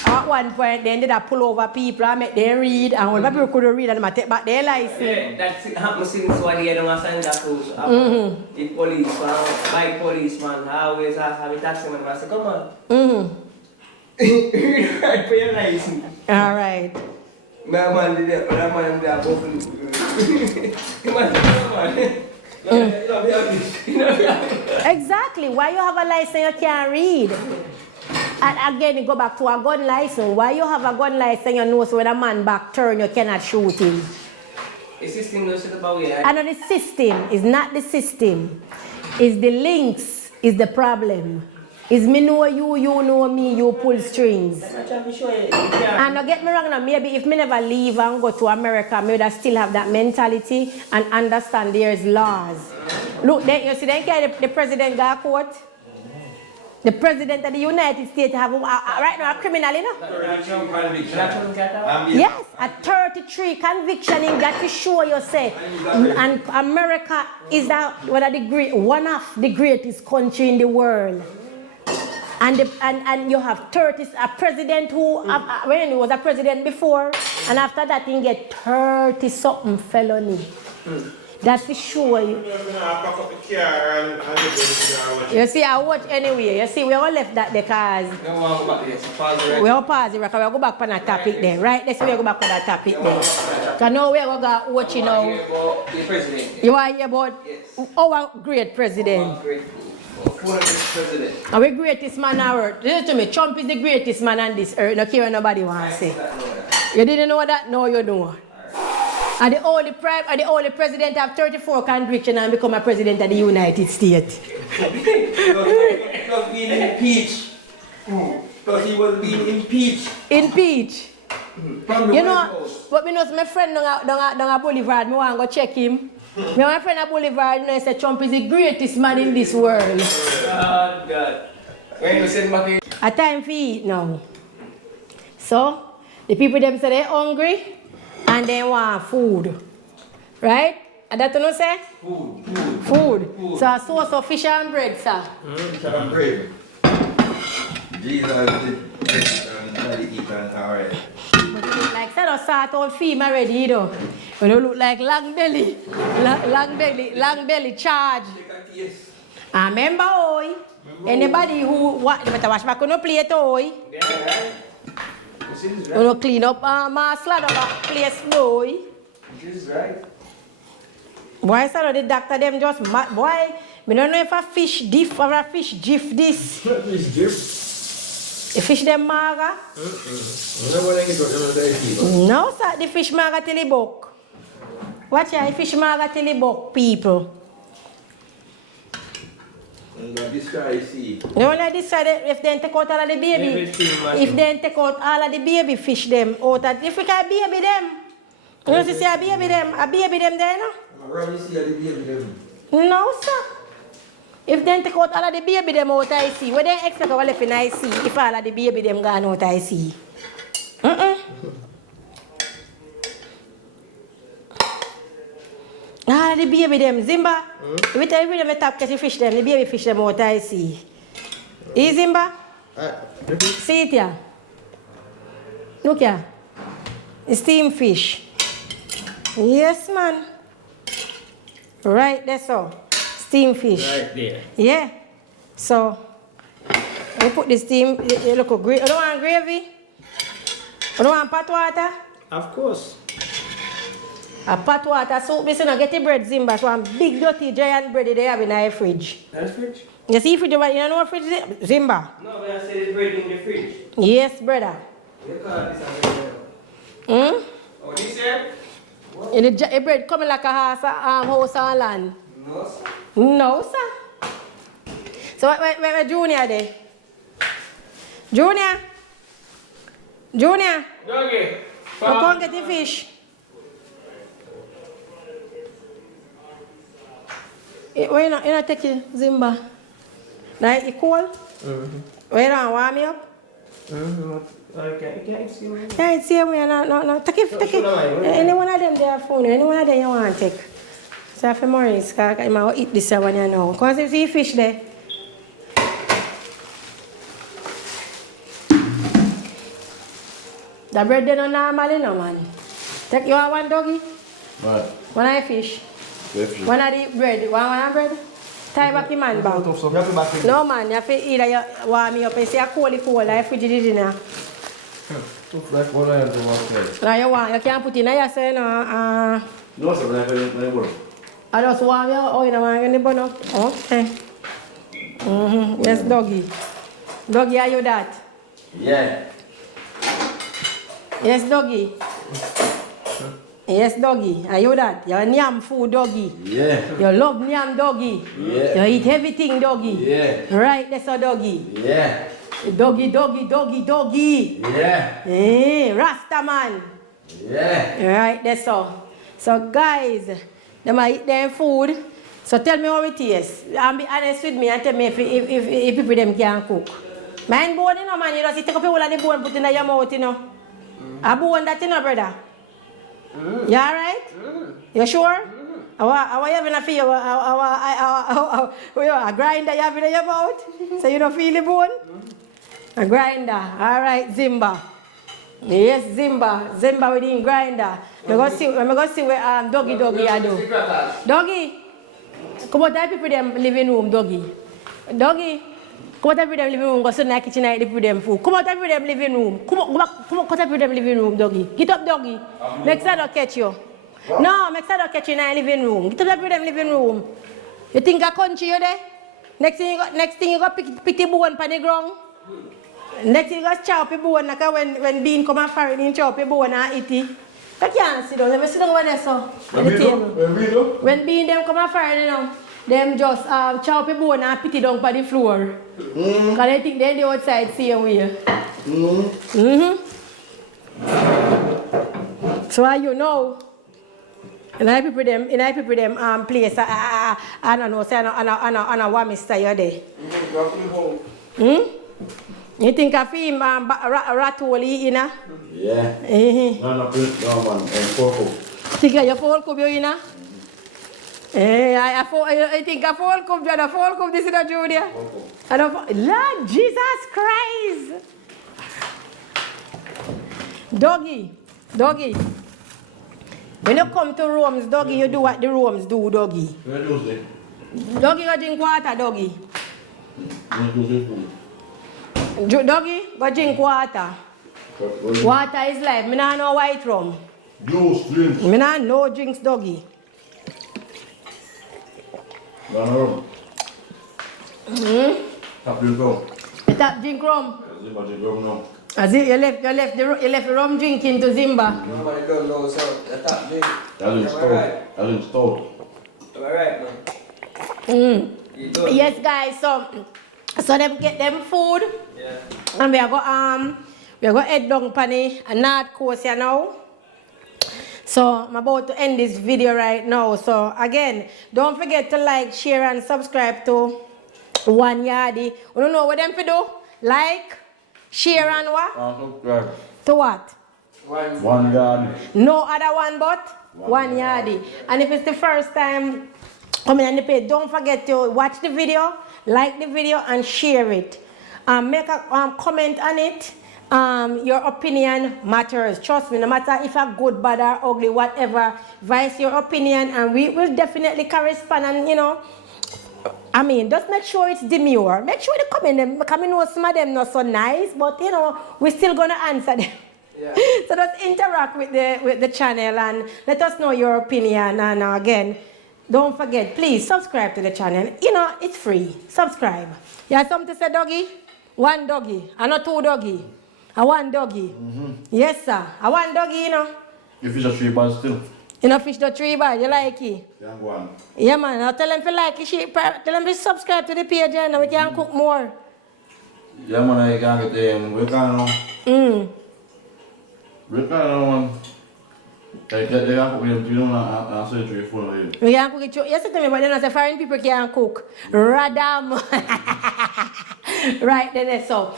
at one point they ended up pull over people and make them read, and when people couldn't read, and they take back their license. Yeah, that's happened since 1 year. I signed that cruise. The policeman, I always have a taxi man. I say, come on. Right for your license. All right. My man did that, but that man did that Exactly. Why you have a license you can't read? And again, you go back to a gun license. Why you have a gun license you know so when a man back turn you cannot shoot him? The system knows it about you. I know the system is not the system. It's the links is the problem. Is me know you, you know me, you pull strings. I'm trying to show you. And don't get me wrong now, maybe if me never leave and go to America, me would still have that mentality and understand there's laws. Look, then, you see, the president got caught. The president of the United States have right now a criminal, you know? Yes, a 33 conviction in got to show yourself. And America is one of the greatest country in the world. And you have 30, a president who, when he was a president before, and after that he get 30-something felony. That's for sure. You see, I watch anyway. You see, we all left that because we all pause the record. We go back on that topic then, right? Let's we go back on that topic then. So now we are going to watch now. You want to hear about our great president? Our greatest man on earth. Listen to me, Trump is the greatest man on this earth. No care nobody want to say. You didn't know that? No, you know. And the only president of 34 convictions and become a president of the United States. Because being impeached. Because he was being impeached. Impeached. You know, but me know my friend down a Boulevard, me want to go check him. My friend at Boulevard, you know, he said Trump is the greatest man in this world. God. When you send back in. A time for eat now. So, the people them say they're hungry and they want food. Right? And that you know say? Food. So a source of fish and bread, sir. Fish and bread. Jesus did eat and alright. But you look like that or sort out film already, you know. When you look like long belly charge. I remember, oi. Anybody who better wash back on the plate, oi. When you clean up my slide of that place, boy. This is right. Boy, so the doctor them just mad. Boy, I don't know if a fish diff or a fish jiff this. Fish dip? The fish them maga? No, sir, the fish maga till the buck. Watch out, the fish maga till the buck, people. This guy see. You only decide if they take out all of the baby. If they take out all of the baby fish them out of if we can baby them. You see a baby them there, no? Where you see the baby them? No, sir. If they take out all of the baby them out I see, what they expect all if I see if all of the baby them gone out I see. Ah, the baby them, Zimba. If we tell them the top catch fish them, the baby fish them out I see. Is Zimba? See it here. Look here. Steam fish. Yes, man. Right there, so. Steam fish. Right there. Yeah. So, we put the steam, you look great. You don't want gravy? You don't want pot water? Of course. A pot water soup, me say no get the bread, Zimba. So one big dirty giant bread they have in the fridge. That's fridge? You see fridge, you know what fridge is? Zimba. No, but I said the bread in the fridge. Yes, brother. You call this a bread. Hmm? Oh, this here? And the bread coming like a house on land. No, sir. No, sir. So where Junior there? Junior? Junior? Doggy. Come and get the fish. Why you not take it, Zimba? Like it cold? Why you don't warm me up? Okay, can't see me. Yeah, see me. No. Take it. Any one of them they are phone. Any one of them you want to take. So for Maurice, because I might eat this one you know. Because you see fish there. The bread they not normal, no man. Take you want one doggy? What? One of the fish. One of the bread. One bread? Tie back your man back. No man, you have to either you warm me up and say a cold, like fridge is in there. Now you can't put in there, you say no. No, sir, when I work. I just warm you up. Oh, you don't want any bun up? Okay. Yes, doggy. Doggy, are you that? Yeah. Yes, doggy. Yes, doggy. Are you that? You're a nyam food doggy. Yeah. You love nyam doggy. Yeah. You eat everything doggy. Yeah. Right, that's a doggy. Yeah. Doggy, doggy, doggy, doggy. Yeah. Rasta man. Yeah. Right, that's all. So guys, they might eat their food. So tell me how it is. And be honest with me and tell me if people them can cook. Mine bone, you know, man, you just take up all of the bone, put in your mouth, you know. A bone that, you know, brother. You alright? You sure? How you having a feel? A grinder you having in your mouth? So you don't feel the bone? A grinder. Alright, Zimba. Yes, Zimba. Zimba with the grinder. I'm going to see where doggy I do. Doggy, come out of people them living room, doggy. Doggy, come out of them living room, go sit in the kitchen and eat them food. Come out of them living room. Come out of them living room, doggy. Get up, doggy. Next time I'll catch you. No, next time I'll catch you in the living room. Get up them living room. You think I country you there? Next thing you go pick the bone on the ground. Next thing you go chop your bone, like when bean come and fire in chop your bone and eat it. I can't sit down. Let me sit down over there, so. At the table. When bean them come and fire, you know, them just chop your bone and put it down on the floor. Because they think they're the outside same way. So you know, and I people them place I don't know, say I know what Mr. you there. You think I feel rat hole in a? Yeah. No, man. Pork. Think you fall cup you in a? I think I fall cup, you fall cup this is a Julia. I don't Lord Jesus Christ. Doggy. When you come to Rome's, doggy, you do what the Rome's do, doggy. Where do you Doggy, you drink water, doggy. Doggy, go drink water. Water is life. Me nah know white rum. Juice, drinks. Me nah no drinks, doggy. No. Tap drink rum. You tap drink rum. Zimba drink rum now. As if you left the rum drinking to Zimba. Nobody don't know, so the top drink. That's in stout. Am I right, man? Yes, guys. So them get them food. Yeah. And we are go head down pani a north coast here now. So I'm about to end this video right now. So again, don't forget to like, share, and subscribe to One Yardie. You don't know what them to do? Like, share, and what? Subscribe. To what? One Yardie. No other one but One Yardie. And if it's the first time coming on the page, don't forget to watch the video, like the video, and share it. Make a comment on it. Your opinion matters. Trust me, no matter if I'm good, bad, or ugly, whatever, voice your opinion, and we will definitely correspond. And you know, I mean, just make sure it's demure. Make sure the comment, because I know some of them not so nice, but you know, we're still gonna answer them. Yeah. So just interact with the channel and let us know your opinion. And again, don't forget, please subscribe to the channel. You know, it's free. Subscribe. You have something to say, doggy? One doggy, and not two doggy. A one doggy. Yes, sir. A one doggy, you know. You fish a 3 bars still? You know, fish the 3 bar, you like it? Yeah, go on. Yeah, man. Now tell them to like it. Tell them to subscribe to the page and we can cook more. Yeah, man, I can get them. We can know. We can know, man. They can cook them, you know, and surgery full of it. We can cook it. You said to me, but then I say foreign people can cook. Radam. Right, then so.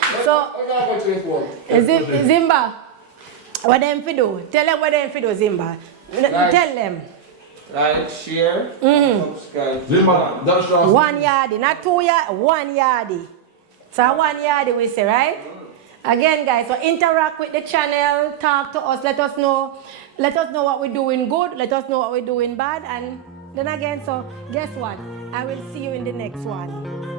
Zimba, what them fi do? Tell them what them fi do, Zimba. Tell them. Like, share, subscribe. Zimba, that's right. One Yardie, not 2 Yardie, One Yardie. So One Yardie we say, right? Again, guys, so interact with the channel, talk to us, let us know what we're doing good, let us know what we're doing bad, and then again, so guess what? I will see you in the next one.